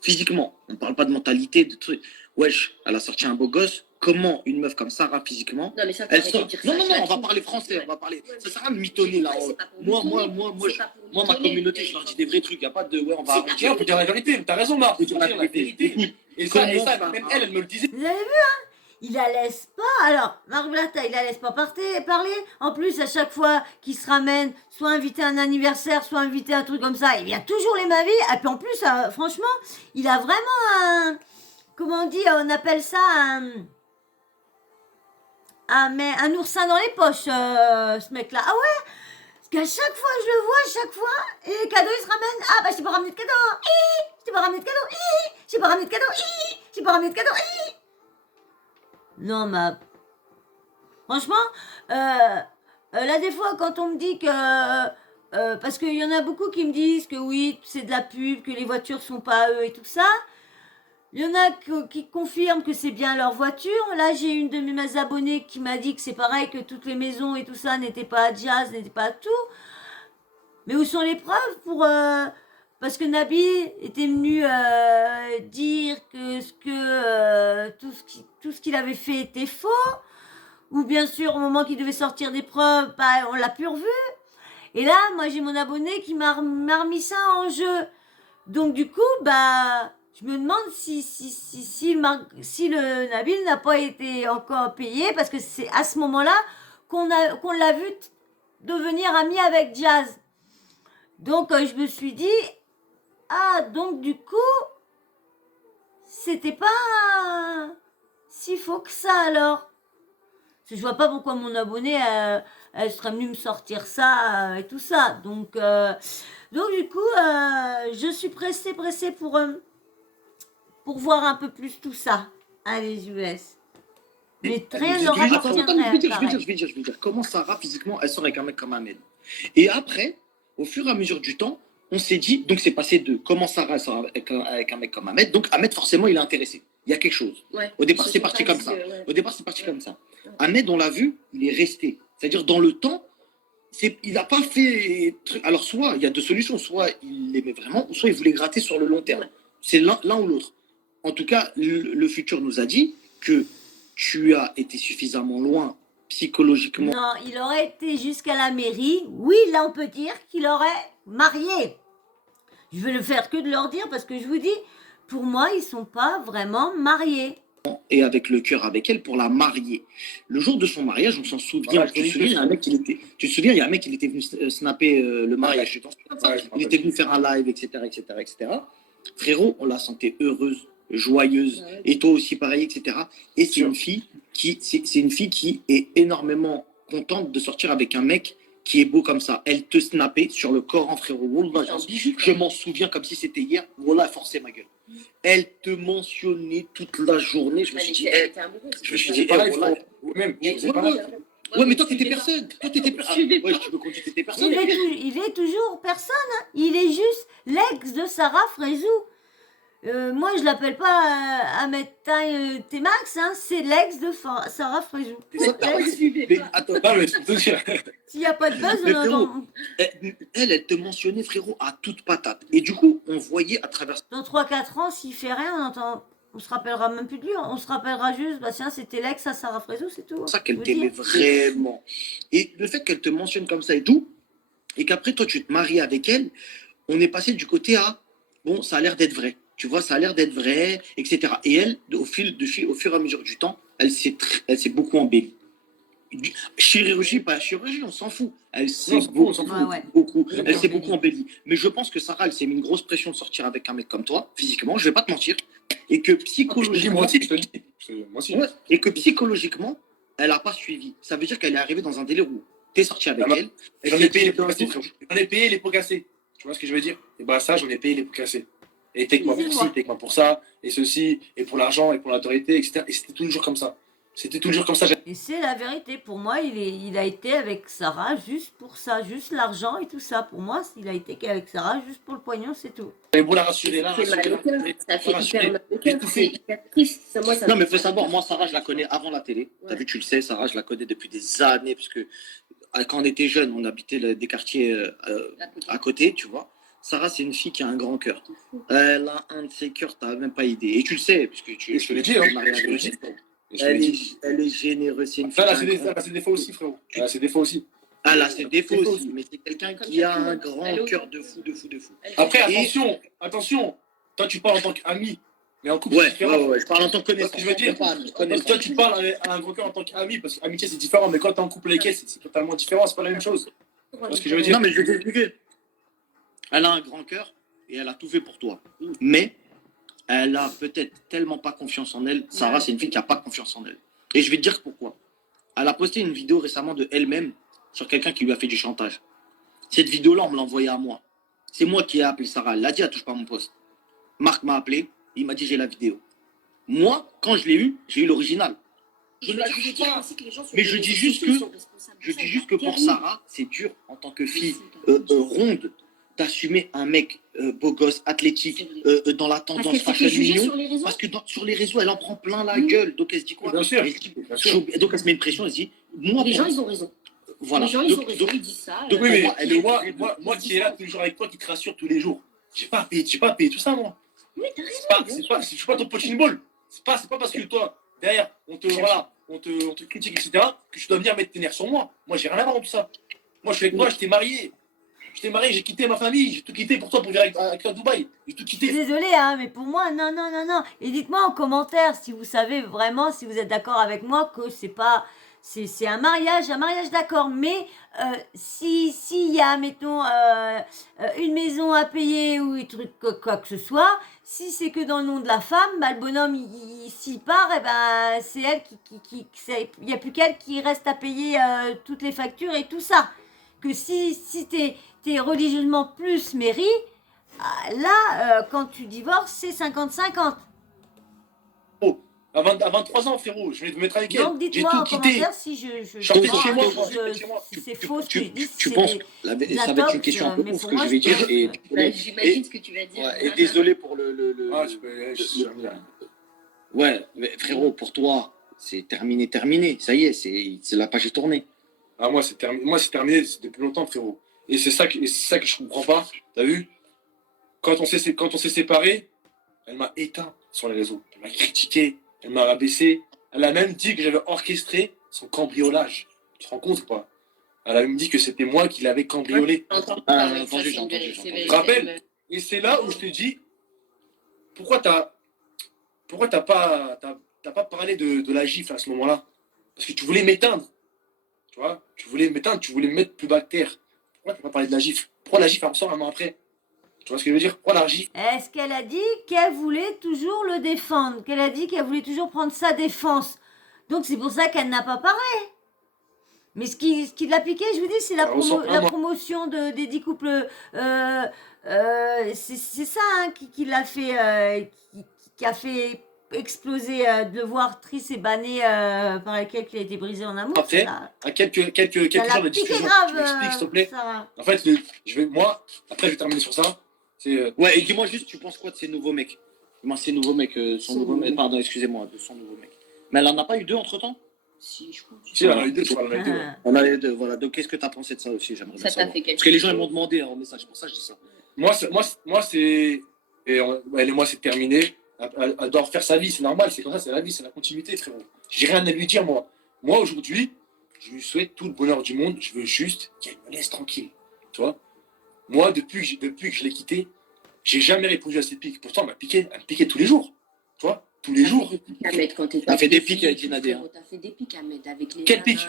Physiquement, on ne parle pas de mentalité, de trucs. Wesh, elle a sorti un beau gosse. Comment une meuf comme Sarah, physiquement, Non, mais ça, elle sort. Non, non, non, on va parler français, on va parler. Ça sert à rien de mitonner là. Moi, ma communauté, je leur dis des vrais trucs. Il n'y a pas de. Ouais, on va arrondir. On peut dire la vérité. T'as raison, Marc. On peut dire la vérité. Et ça, même elle me le disait. Vous avez vu, hein? Il la laisse pas. Alors, Marc Blatta, il la laisse pas parler. En plus, à chaque fois qu'il se ramène, soit invité à un anniversaire, soit invité à un truc comme ça, il vient toujours les mavis. Et puis en plus, franchement, il a vraiment un. Comment on dit? On appelle ça un oursin dans les poches, ce mec-là. Ah ouais? Parce qu'à chaque fois, je le vois, et les cadeaux, ils se ramènent. Ah bah, je t'ai pas ramené de cadeau. Je t'ai pas ramené de cadeau. J'ai pas ramené de cadeau. J'ai pas ramené de cadeau. Non, mais franchement, là, des fois, quand on me dit que... parce qu'il y en a beaucoup qui me disent que oui, c'est de la pub, que les voitures sont pas à eux et tout ça. Il y en a qui confirment que c'est bien leur voiture. Là, j'ai une de mes abonnées qui m'a dit que c'est pareil, que toutes les maisons et tout ça n'étaient pas à Jazz, n'étaient pas à tout. Mais où sont les preuves pour... parce que Nabil était venu dire que tout ce qu'il avait fait était faux. Ou bien sûr, au moment qu'il devait sortir des preuves, bah, on l'a plus revu. Et là, moi, j'ai mon abonné qui m'a remis ça en jeu. Donc, du coup, bah, je me demande si le Nabil n'a pas été encore payé, parce que c'est à ce moment-là qu'on l'a vu devenir ami avec Jazz. Donc, je me suis dit, ah, donc du coup, c'était pas si faux que ça alors. Parce que je vois pas pourquoi mon abonné, elle serait venue me sortir ça et tout ça. Donc du coup, je suis pressée pour voir un peu plus tout ça. Allez, je vous laisse. Mais rien ne je vais dire. Comment Sarah, physiquement, elle sort avec un mec comme Ahmed. Et après, au fur et à mesure du temps, on s'est dit, donc c'est passé de comment Sarah sort avec un mec comme Ahmed. Donc Ahmed, forcément, il est intéressé. Il y a quelque chose. Ouais, Au départ, c'est parti comme ça. Ahmed, on l'a vu, il est resté. C'est-à-dire, dans le temps, il n'a pas fait. Alors, soit il y a deux solutions. Soit il l'aimait vraiment, soit il voulait gratter sur le long terme. Ouais. C'est l'un ou l'autre. En tout cas, le futur nous a dit que tu as été suffisamment loin psychologiquement. Non, il aurait été jusqu'à la mairie. Oui, là, on peut dire qu'il aurait marié. Je vais le faire que de leur dire parce que je vous dis, pour moi, ils sont pas vraiment mariés. Et avec le cœur avec elle pour la marier. Le jour de son mariage, on s'en souvient. Ouais, tu te souviens, il y a un mec qui était venu snapper le mariage. Il était venu faire un live, etc. Frérot, on la sentait heureuse, joyeuse, et toi aussi pareil, etc. Et c'est une fille qui est énormément contente de sortir avec un mec qui est beau comme ça. Elle te snappait sur le Coran, frérot. Wallah, je m'en souviens comme si c'était hier. Wallah, forcé ma gueule. Elle te mentionnait toute la journée. Je me suis dit, ouais, mais toi, t'étais personne. Ouais, tu veux qu'on dise t'étais personne. Il est toujours personne. Hein. Il est juste l'ex de Sarah Frézou. Moi, je l'appelle pas Ahmed Temax, hein, c'est l'ex de Sarah Frézou. S'il n'y a pas de buzz, elle te mentionnait, frérot, à toute patate. Et du coup, on voyait à travers... Dans 3-4 ans, s'il fait rien, on se rappellera même plus de lui. On se rappellera juste, bah tiens, c'était l'ex à Sarah Frézou, c'est tout. C'est ça qu'elle t'aimait vraiment. Et le fait qu'elle te mentionne comme ça et tout, et qu'après, toi, tu te maries avec elle, on est passé du côté à, bon, ça a l'air d'être vrai. Tu vois, ça a l'air d'être vrai, etc. Et elle, au fur et à mesure du temps, elle s'est beaucoup embellie. Chirurgie, pas chirurgie, on s'en fout. Elle s'est beaucoup embellie. Mais je pense que Sarah, elle s'est mis une grosse pression de sortir avec un mec comme toi, physiquement, je vais pas te mentir. Et que psychologiquement, et que psychologiquement, elle a pas suivi. Ça veut dire qu'elle est arrivée dans un délire où t'es sorti avec elle. J'en ai payé les pots cassés. Tu vois ce que je veux dire? Et bah ça, j'en ai payé les pots cassés. Et take-moi pour ci, take-moi pour ça, et ceci, et pour l'argent, et pour l'autorité, etc. Et c'était toujours comme ça. C'était toujours comme ça. Et c'est la vérité. Pour moi, il a été avec Sarah juste pour ça, juste l'argent et tout ça. Pour moi, il a été qu'avec Sarah juste pour le pognon, c'est tout. J'avais beau la rassurer, là, Ça fait mal au cœur. Ça fait hyper mal au cœur. C'est hyper triste. Non, mais faut savoir, moi, Sarah, je la connais avant la télé. T'as vu, tu le sais, Sarah, je la connais depuis des années, parce que quand on était jeunes, on habitait des quartiers à côté, tu vois. Sarah, c'est une fille qui a un grand cœur. Elle a un de ses cœurs, t'as même pas idée. Et tu le sais, puisque Et je te l'ai dit, hein. Elle est généreuse, c'est une fille. Elle a ses défauts aussi, frérot. Elle a ses défauts aussi. Elle a ses défauts aussi, mais c'est quelqu'un qui a un grand cœur de fou. Après, attention. Toi, tu parles en tant qu'ami. Mais en couple, Ouais, c'est différent. je parle en tant que connaisseur. Je veux dire, toi, tu parles à un gros cœur en tant qu'ami, parce qu'amitié, c'est différent. Mais quand t'es en couple avec elle, c'est totalement différent. C'est pas la même chose. Parce que je veux dire. Non, mais je vais t'expliquer. Elle a un grand cœur et elle a tout fait pour toi. Mais elle a peut-être tellement pas confiance en elle. Sarah, c'est une fille qui a pas confiance en elle. Et je vais te dire pourquoi. Elle a posté une vidéo récemment de elle-même sur quelqu'un qui lui a fait du chantage. Cette vidéo-là, on me l'a envoyée à moi. C'est moi qui ai appelé Sarah. Elle a dit, elle touche pas mon poste. Marc m'a appelé. Il m'a dit, j'ai la vidéo. Moi, quand je l'ai eu, j'ai eu l'original. Je ne la juge pas. Mais je dis juste que pour Sarah, c'est dur en tant que fille ronde d'assumer un mec beau gosse, athlétique, dans la tendance fashion mignon. Parce que sur les réseaux, elle en prend plein la gueule. Donc elle se dit quoi? Bien sûr. Donc elle se met une pression, elle se dit, moi, Les gens, ils ont raison. voilà. Les gens, ils ont raison, ils disent ça. Donc, oui, mais moi qui est là tous les jours avec toi, qui te rassure tous les jours, j'ai pas payé tout ça, moi. Oui, t'as raison. Je suis pas ton punching ball. C'est pas parce que toi, derrière, on te critique, etc., que tu dois venir mettre tes nerfs sur moi. Moi, j'ai rien à voir dans tout ça. Moi, je suis avec toi, je t'ai marié. J'ai quitté ma famille, j'ai tout quitté pour toi pour venir avec toi à Dubaï. J'ai tout quitté. Désolée, hein, mais pour moi, non. Et dites-moi en commentaire si vous savez vraiment, si vous êtes d'accord avec moi, que c'est pas... C'est un mariage d'accord, mais s'il y a, mettons, une maison à payer ou des trucs quoi que ce soit, si c'est que dans le nom de la femme, bah, le bonhomme, s'il part, et ben, c'est elle il n'y a plus qu'elle qui reste à payer toutes les factures et tout ça. Que si t'es religieusement plus mairie, là, quand tu divorces, c'est 50-50. Oh, à 23 ans, frérot, je vais te mettre avec elle. Donc dites-moi en commentaire si sortais de chez moi, si c'est faux ce que je dis. Tu penses, ça va être une question un peu ouf que je vais dire. J'imagine ce que tu vas dire. Et désolé pour le ouais, mais frérot, pour toi, c'est terminé. Ça y est, c'est la page est tournée. Ah, moi, c'est terminé depuis longtemps, frérot. Et c'est ça que je comprends pas. T'as vu? Quand on s'est séparés, elle m'a éteint sur les réseaux. Elle m'a critiqué, elle m'a rabaissé. Elle a même dit que j'avais orchestré son cambriolage. Tu te rends compte ou pas? Elle a même dit que c'était moi qui l'avais cambriolé. Entendu. Tu te rappelles? Et c'est là où je te dis, pourquoi t'as pas parlé de la gifle à ce moment-là? Parce que tu voulais m'éteindre. Tu vois, tu voulais me mettre plus bas que terre. Pourquoi tu n'as pas parlé de la gifle? Pourquoi la gifle elle ressort un an après? Tu vois ce que je veux dire? Pourquoi la gifle? Est-ce qu'elle a dit qu'elle voulait toujours le défendre? Qu'elle a dit qu'elle voulait toujours prendre sa défense? Donc c'est pour ça qu'elle n'a pas parlé. Mais ce qui l'a piqué, je vous dis, c'est la promotion des 10 couples. C'est ça hein, qui l'a fait, qui a fait exploser de voir triste et banné par laquelle il a été brisé en amour. Après, à quelques jours de discussion, grave, tu m'expliques s'il te plaît. Ça. En fait, après je vais terminer sur ça. Ouais, et dis-moi juste, tu penses quoi de ces nouveaux mecs? Moi, ces nouveaux mecs, pardon, excusez-moi, de son nouveau mec. Mais elle en a pas eu deux entre-temps? Si, je crois. Si, elle en a eu deux, On a eu deux, voilà. Donc, qu'est-ce que tu as pensé de ça aussi? J'aimerais bien savoir. Parce que les gens, ils m'ont demandé en message, c'est pour ça que je dis ça. Moi, c'est... Elle et moi, c'est terminé. Elle doit refaire sa vie, c'est normal, c'est comme ça, c'est la vie, c'est la continuité, frérot. J'ai rien à lui dire, moi. Moi, aujourd'hui, je lui souhaite tout le bonheur du monde, je veux juste qu'elle me laisse tranquille, tu vois. Moi, depuis que je l'ai quitté, j'ai jamais répondu à ses pics. Pourtant, elle me piquait tous les jours, tu vois, tous les jours. T'as fait des pics avec Nadia. T'as fait des pics, Ahmed, avec les... Quel pic?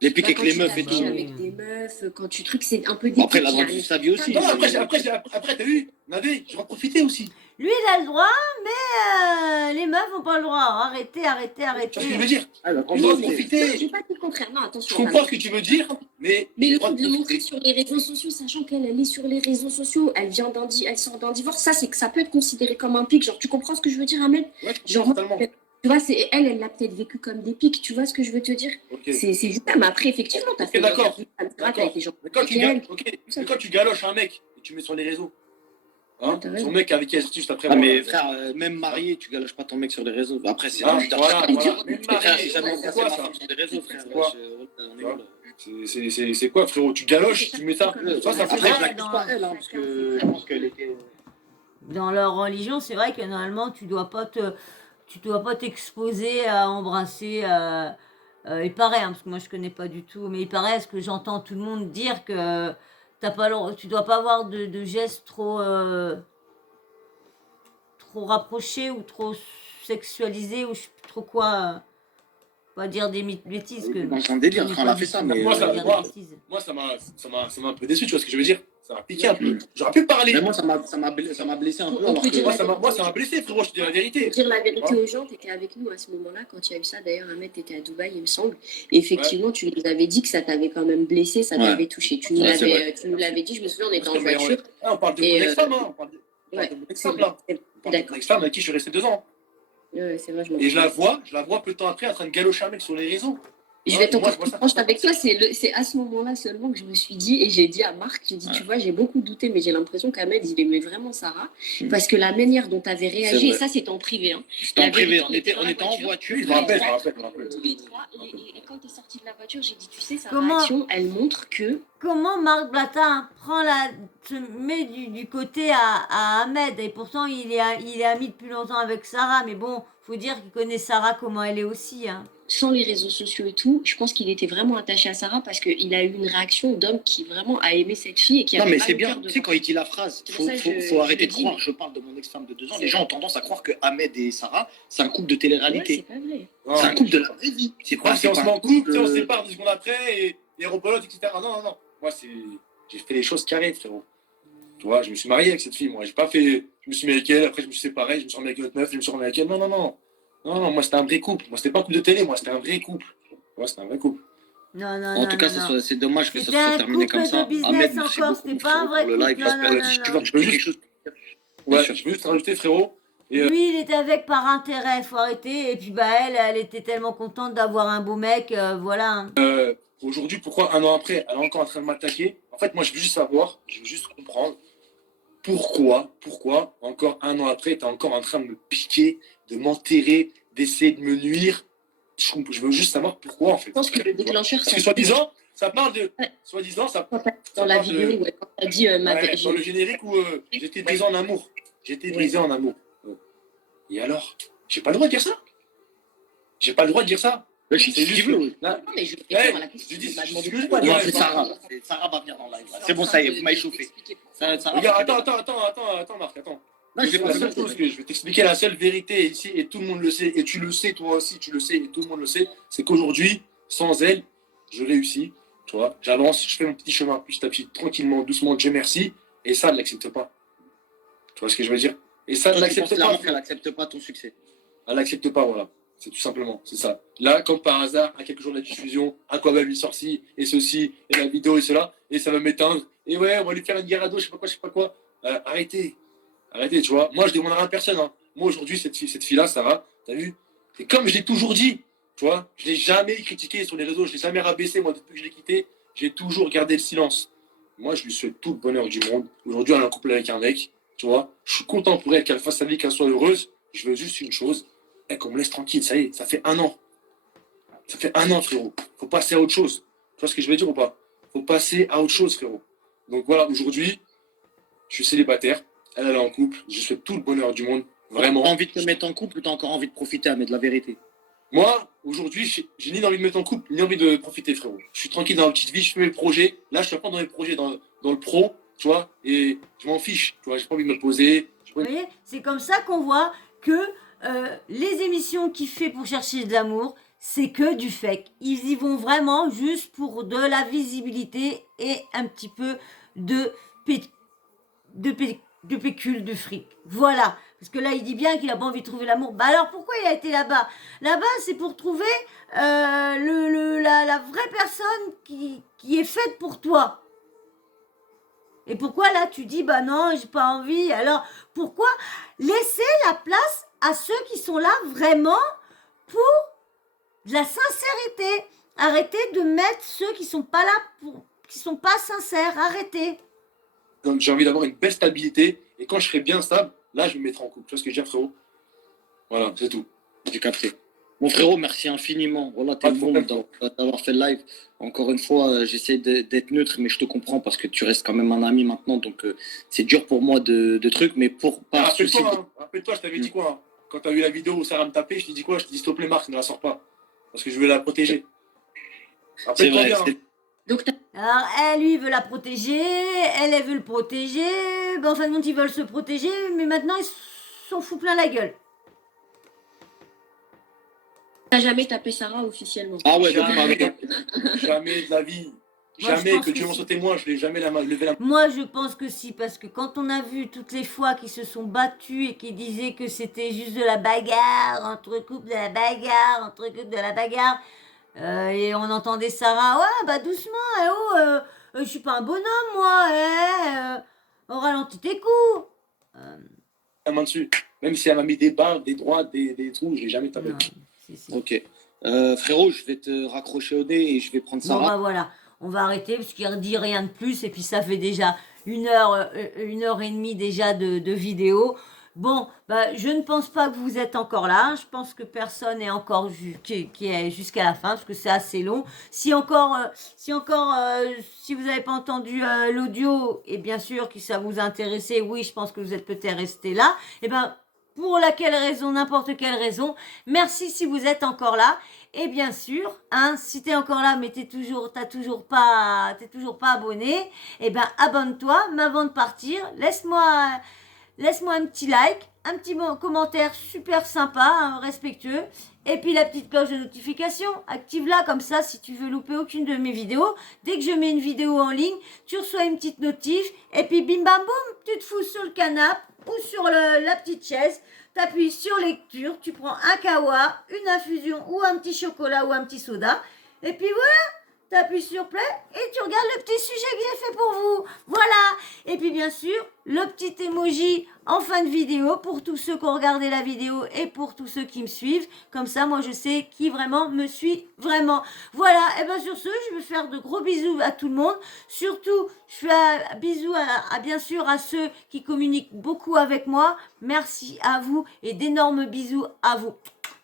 Les pics avec les meufs et tout. Avec des meufs, quand tu trucs, c'est un peu des après, elle a vendu sa vie aussi. Non, après, t'as vu, Nadia, j'en profitais aussi. Lui, il a le droit, mais les meufs n'ont pas le droit. Arrêtez. Tu vois ce que je veux dire? On doit profiter. J'ai pas dit le contraire, non, attention. Je comprends ce que tu veux dire, mais le fait de le montrer sur les réseaux sociaux, sachant qu'elle est sur les réseaux sociaux, elle sort d'un divorce, ça, c'est que ça peut être considéré comme un pic. Genre, tu comprends ce que je veux dire, Ahmed? Ouais, genre, totalement. Tu vois, elle l'a peut-être vécu comme des pics. Tu vois ce que je veux te dire? Ok. C'est juste ça. Mais après, effectivement, t'as Ok, fait une d'accord. interview comme ça, t'as été gentil Mais quand avec tu elle. mais quand tu galoches un mec et tu mets sur les réseaux, Ouais, t'as raison. son mec avec qui elle est sortie juste après Ah, moi. mais frère, même marié, tu galoches pas ton mec sur les réseaux. Après, c'est Ah, je veux dire, voilà, chacun- voilà. Même Frère, marié, j'ai jamais c'est embrassé quoi ma ça? femme sur les réseaux, frère. C'est quoi? On est Tu vois? où, là? C'est quoi, frérot? Tu galoches, tu mets ça. Ouais, Ça Après, fait je ça. l'accuse pas elle, parce que je pense qu'elle était. Dans leur religion, c'est vrai que normalement, tu dois pas t'exposer à embrasser. Il paraît, hein, parce que moi je connais pas du tout, mais il paraît, ce que j'entends tout le monde dire que tu dois pas avoir de gestes trop rapprochés ou trop sexualisés ou je sais plus trop quoi. Pas dire des bêtises que. Dans son délire, je connais quand elle pas a du fait ça, tout, mais. Moi, ça, dire moi, des bêtises. moi, ça m'a un peu déçu, tu vois ce que je veux dire? Ça m'a piqué un peu. J'aurais pu parler. Mais moi, ça m'a blessé un peu. On Alors peut que. dire Moi, ça m'a blessé, frérot, je te dis la Pour vérité. dire la vérité Ouais. aux gens, tu étais avec nous à ce moment-là quand il y a eu ça. D'ailleurs, Ahmed, tu étais à Dubaï, il me semble. Et effectivement, tu nous avais dit que ça t'avait quand même blessé, ça Ouais. t'avait touché. Tu nous Ouais, c'est l'avais dit, je me souviens, on était en Parce que, mais voiture. on parle de Et, mon ex-femme, hein. On parle de Ouais, mon c'est ex-femme, vrai. là. On parle de mon D'accord. ex-femme avec qui je suis resté 2 ans. Ouais, c'est vrai, je m'en Et je souviens. la vois peu de temps après en train de galocher un mec sur les réseaux. Je Hein, vais être et moi, encore je vois plus ça. franche avec toi, c'est à ce moment-là seulement que je me suis dit, et j'ai dit à Marc, j'ai dit, Ouais. tu vois, j'ai beaucoup douté, mais j'ai l'impression qu'Ahmed, il aimait vraiment Sarah, Mm. parce que la manière dont tu avais réagi, et vrai. ça c'était en privé, hein. C'était en La privé, vérité, on était en voiture. Je me rappelle, je me rappelle. tous les trois, et quand tu es sorti de la voiture, j'ai dit, tu sais, sa Comment réaction, elle montre que Comment Marc Blatta se met du côté à Ahmed et pourtant il est ami depuis longtemps avec Sarah, mais bon, faut dire qu'il connaît Sarah comment elle est aussi. Hein. sans les réseaux sociaux et tout, je pense qu'il était vraiment attaché à Sarah parce qu'il a eu une réaction d'homme qui vraiment a aimé cette fille et qui Non, avait mais pas c'est le bien, cœur de tu sais, quand il dit la phrase, C'est pour ça que faut arrêter je de dis, croire. mais- Je parle de mon ex-femme de 2 ans. C'est Les gens vrai. ont tendance à croire que Ahmed et Sarah, c'est un couple de Ouais, télé-réalité. c'est pas vrai. Non, C'est un couple de la vraie vie. C'est Moi, pas, si on se pas met un en couple, couple. si on se sépare 10 secondes après et rebelote, etc. Non, non. Moi, j'ai fait les choses carrées, frérot. Tu vois, je me suis marié avec cette fille, moi. J'ai pas fait. Je me suis mis avec elle, après je me suis séparé, je me suis remis avec une autre meuf, je me suis remis avec elle. Non, non, non. Non, moi, c'était un vrai couple. Moi, c'était pas un couple de télé, moi, c'était un vrai couple. Moi, c'était un vrai couple. Non, non, En non, tout cas, non, non. c'est dommage que ça se C'était soit un terminé couple comme ça. de business Ahmed, merci encore, beaucoup, c'était pas frérot, un vrai pour le live. couple. Non, J'espère non, que non, si tu non. vas quelque chose. Ouais, je veux juste rajouter, frérot. Lui, il était avec par intérêt, faut arrêter. Et puis bah elle était tellement contente d'avoir un beau mec, voilà. Hein. Aujourd'hui, pourquoi 1 an après, elle est encore en train de m'attaquer? En fait, moi, je veux juste savoir, je veux juste comprendre pourquoi, encore 1 an après, tu es encore en train de me piquer, de m'enterrer, d'essayer de me nuire. Je veux juste savoir pourquoi, en fait. Je pense que le déclencheur, Parce ça que soi-disant, ça parle de. Ouais. Soi-disant, ça. dans la vidéo, ouais, quand tu as dit Ouais, dans le générique où j'étais brisé en amour. J'étais brisé en amour. Et alors? J'ai pas le droit de dire ça? J'ai pas le droit de dire ça? C'est C'est juste que. Là, Non, mais je vais Ouais, répondre à la question. je dis- Il m'a demandé je dis- pourquoi. Ouais, Non, ouais, c'est Sarah. Sarah va venir dans le live. là. C'est bon, ça y est, vous m'avez chauffé. Sarah, Regarde, va attends, Marc, attends. Non, je vais La pas seule chose que je vais t'expliquer, la seule vérité ici, et tout le monde le sait, et tu le sais, toi aussi, tu le sais, et tout le monde le sait, c'est qu'aujourd'hui, sans elle, je réussis, tu vois, j'avance, je fais mon petit chemin petit à petit, tranquillement, doucement, Dieu merci, et ça, elle ne l'accepte pas. Tu vois ce que je veux dire? Et ça, elle Toi, tu l'accepte penses pas. clairement qu'elle accepte pas ton succès. Elle l'accepte pas, voilà. C'est tout simplement, c'est ça. Là, comme par hasard, à quelques jours de la diffusion, à quoi même il sortit, et ceci, et la vidéo, et cela, et ça va m'éteindre, et ouais, on va lui faire une guerre à dos, je sais pas quoi. Arrêtez, tu vois. Moi, je demande rien à personne. Hein. Moi, aujourd'hui, cette fille-là, Sarah, t'as vu? Et comme je l'ai toujours dit, tu vois, je l'ai jamais critiqué sur les réseaux, je l'ai jamais rabaissé, moi, depuis que je l'ai quitté, j'ai toujours gardé le silence. Moi, je lui souhaite tout le bonheur du monde. Aujourd'hui, elle est en couple avec un mec, tu vois. Je suis content pour elle, qu'elle fasse sa vie, qu'elle soit heureuse. Je veux juste une chose, qu'on me laisse tranquille, ça y est, ça fait 1 an. Ça fait 1 an, frérot. Faut passer à autre chose. Tu vois ce que je veux dire ou pas? Faut passer à autre chose, frérot. Donc voilà, aujourd'hui, je suis célibataire. Elle est en couple. Je souhaite tout le bonheur du monde. Vraiment. T'as envie de te mettre en couple ou t'as encore envie de profiter, mais de la vérité? Moi, aujourd'hui, j'ai ni envie de me mettre en couple, ni envie de profiter, frérot. Je suis tranquille dans ma petite vie, je fais mes projets. Là, je suis pas dans mes projets, dans le pro, tu vois, et je m'en fiche, tu vois, j'ai pas envie de me poser. Vous voyez, c'est comme ça qu'on voit que les émissions qu'il fait pour chercher de l'amour, c'est que du fake. Ils y vont vraiment juste pour de la visibilité et un petit peu de pécule, de fric. Voilà. Parce que là, il dit bien qu'il n'a pas envie de trouver l'amour. Bah alors, pourquoi il a été là-bas? Là-bas, c'est pour trouver la vraie personne qui est faite pour toi. Et pourquoi là, tu dis, bah non, j'ai pas envie. Alors, pourquoi laisser la place à ceux qui sont là vraiment de la sincérité. Arrêtez de mettre ceux qui sont pas là, qui sont pas sincères. Arrêtez. Donc, j'ai envie d'avoir une belle stabilité. Et quand je serai bien stable, là, je me mettrai en couple. Tu vois ce que je veux dire, frérot? Voilà, c'est tout. J'ai capté. Mon frérot, merci infiniment. Voilà, t'es Pas de bon problème. d'avoir fait le live. Encore une fois, j'essaie d'être neutre, mais je te comprends parce que tu restes quand même un ami maintenant. Donc, c'est dur pour moi de trucs, mais par souci. Rappelle-toi, je t'avais dit quoi, hein. Quand tu as vu la vidéo où Sarah me tapait, je t'ai dit quoi? Je t'ai dit, s'il te plaît, Marc, ne la sors pas. Parce que je veux la protéger. C'est Rappelle-toi vrai. bien, hein. Donc, Alors, elle, lui, veut la protéger. Elle veut le protéger. Ben, en fin de compte, ils veulent se protéger. Mais maintenant, ils s'en foutent plein la gueule. t'as jamais tapé Sarah officiellement. Ah ouais, donc, Jamais de la vie. Moi, je Jamais pense que que Dieu m'en si. soit témoin, je l'ai jamais levé la main. Moi, je pense que si, parce que quand on a vu toutes les fois qu'ils se sont battus et qu'ils disaient que c'était juste de la bagarre, entre couples de la bagarre, entre couples de la bagarre, et on entendait Sarah, ouais, bah doucement, je suis pas un bonhomme, moi, on ralentit tes coups. La main dessus. Même si elle m'a mis des barres, des droites, des trous, je l'ai jamais tapé. Non, c'est. Ok. Frérot, je vais te raccrocher au nez et je vais prendre Bon, Sarah. bah voilà, on va arrêter parce qu'il ne dit rien de plus et puis ça fait déjà 1 heure et demie déjà de vidéo. Bon, bah, je ne pense pas que vous êtes encore là. Je pense que personne n'est encore qui est jusqu'à la fin parce que c'est assez long. Si vous n'avez pas entendu l'audio et bien sûr que ça vous intéressait, oui, je pense que vous êtes peut-être resté là. Et ben, pour laquelle raison, n'importe quelle raison, merci si vous êtes encore là. Et bien sûr, hein, si t'es encore là, mais t'es toujours pas abonné, eh ben abonne-toi. Mais avant de partir, laisse-moi un petit like, un petit commentaire super sympa, hein, respectueux. Et puis la petite cloche de notification, active-la comme ça si tu veux louper aucune de mes vidéos. Dès que je mets une vidéo en ligne, tu reçois une petite notif. Et puis bim bam boum, tu te fous sur le canapé ou sur la petite chaise. T'appuies sur lecture, tu prends un kawa, une infusion ou un petit chocolat ou un petit soda. Et puis voilà, t'appuies sur play et tu regardes le petit sujet que j'ai fait pour vous. Voilà. Et puis bien sûr, le petit emoji en fin de vidéo pour tous ceux qui ont regardé la vidéo et pour tous ceux qui me suivent. Comme ça, moi, je sais qui vraiment me suit vraiment. Voilà. Et bien sur ce, je vais faire de gros bisous à tout le monde. Surtout, je fais un bisou bien sûr à ceux qui communiquent beaucoup avec moi. Merci à vous et d'énormes bisous à vous.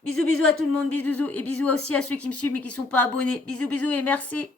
Bisous, bisous à tout le monde, bisous et bisous aussi à ceux qui me suivent mais qui ne sont pas abonnés. Bisous, bisous et merci.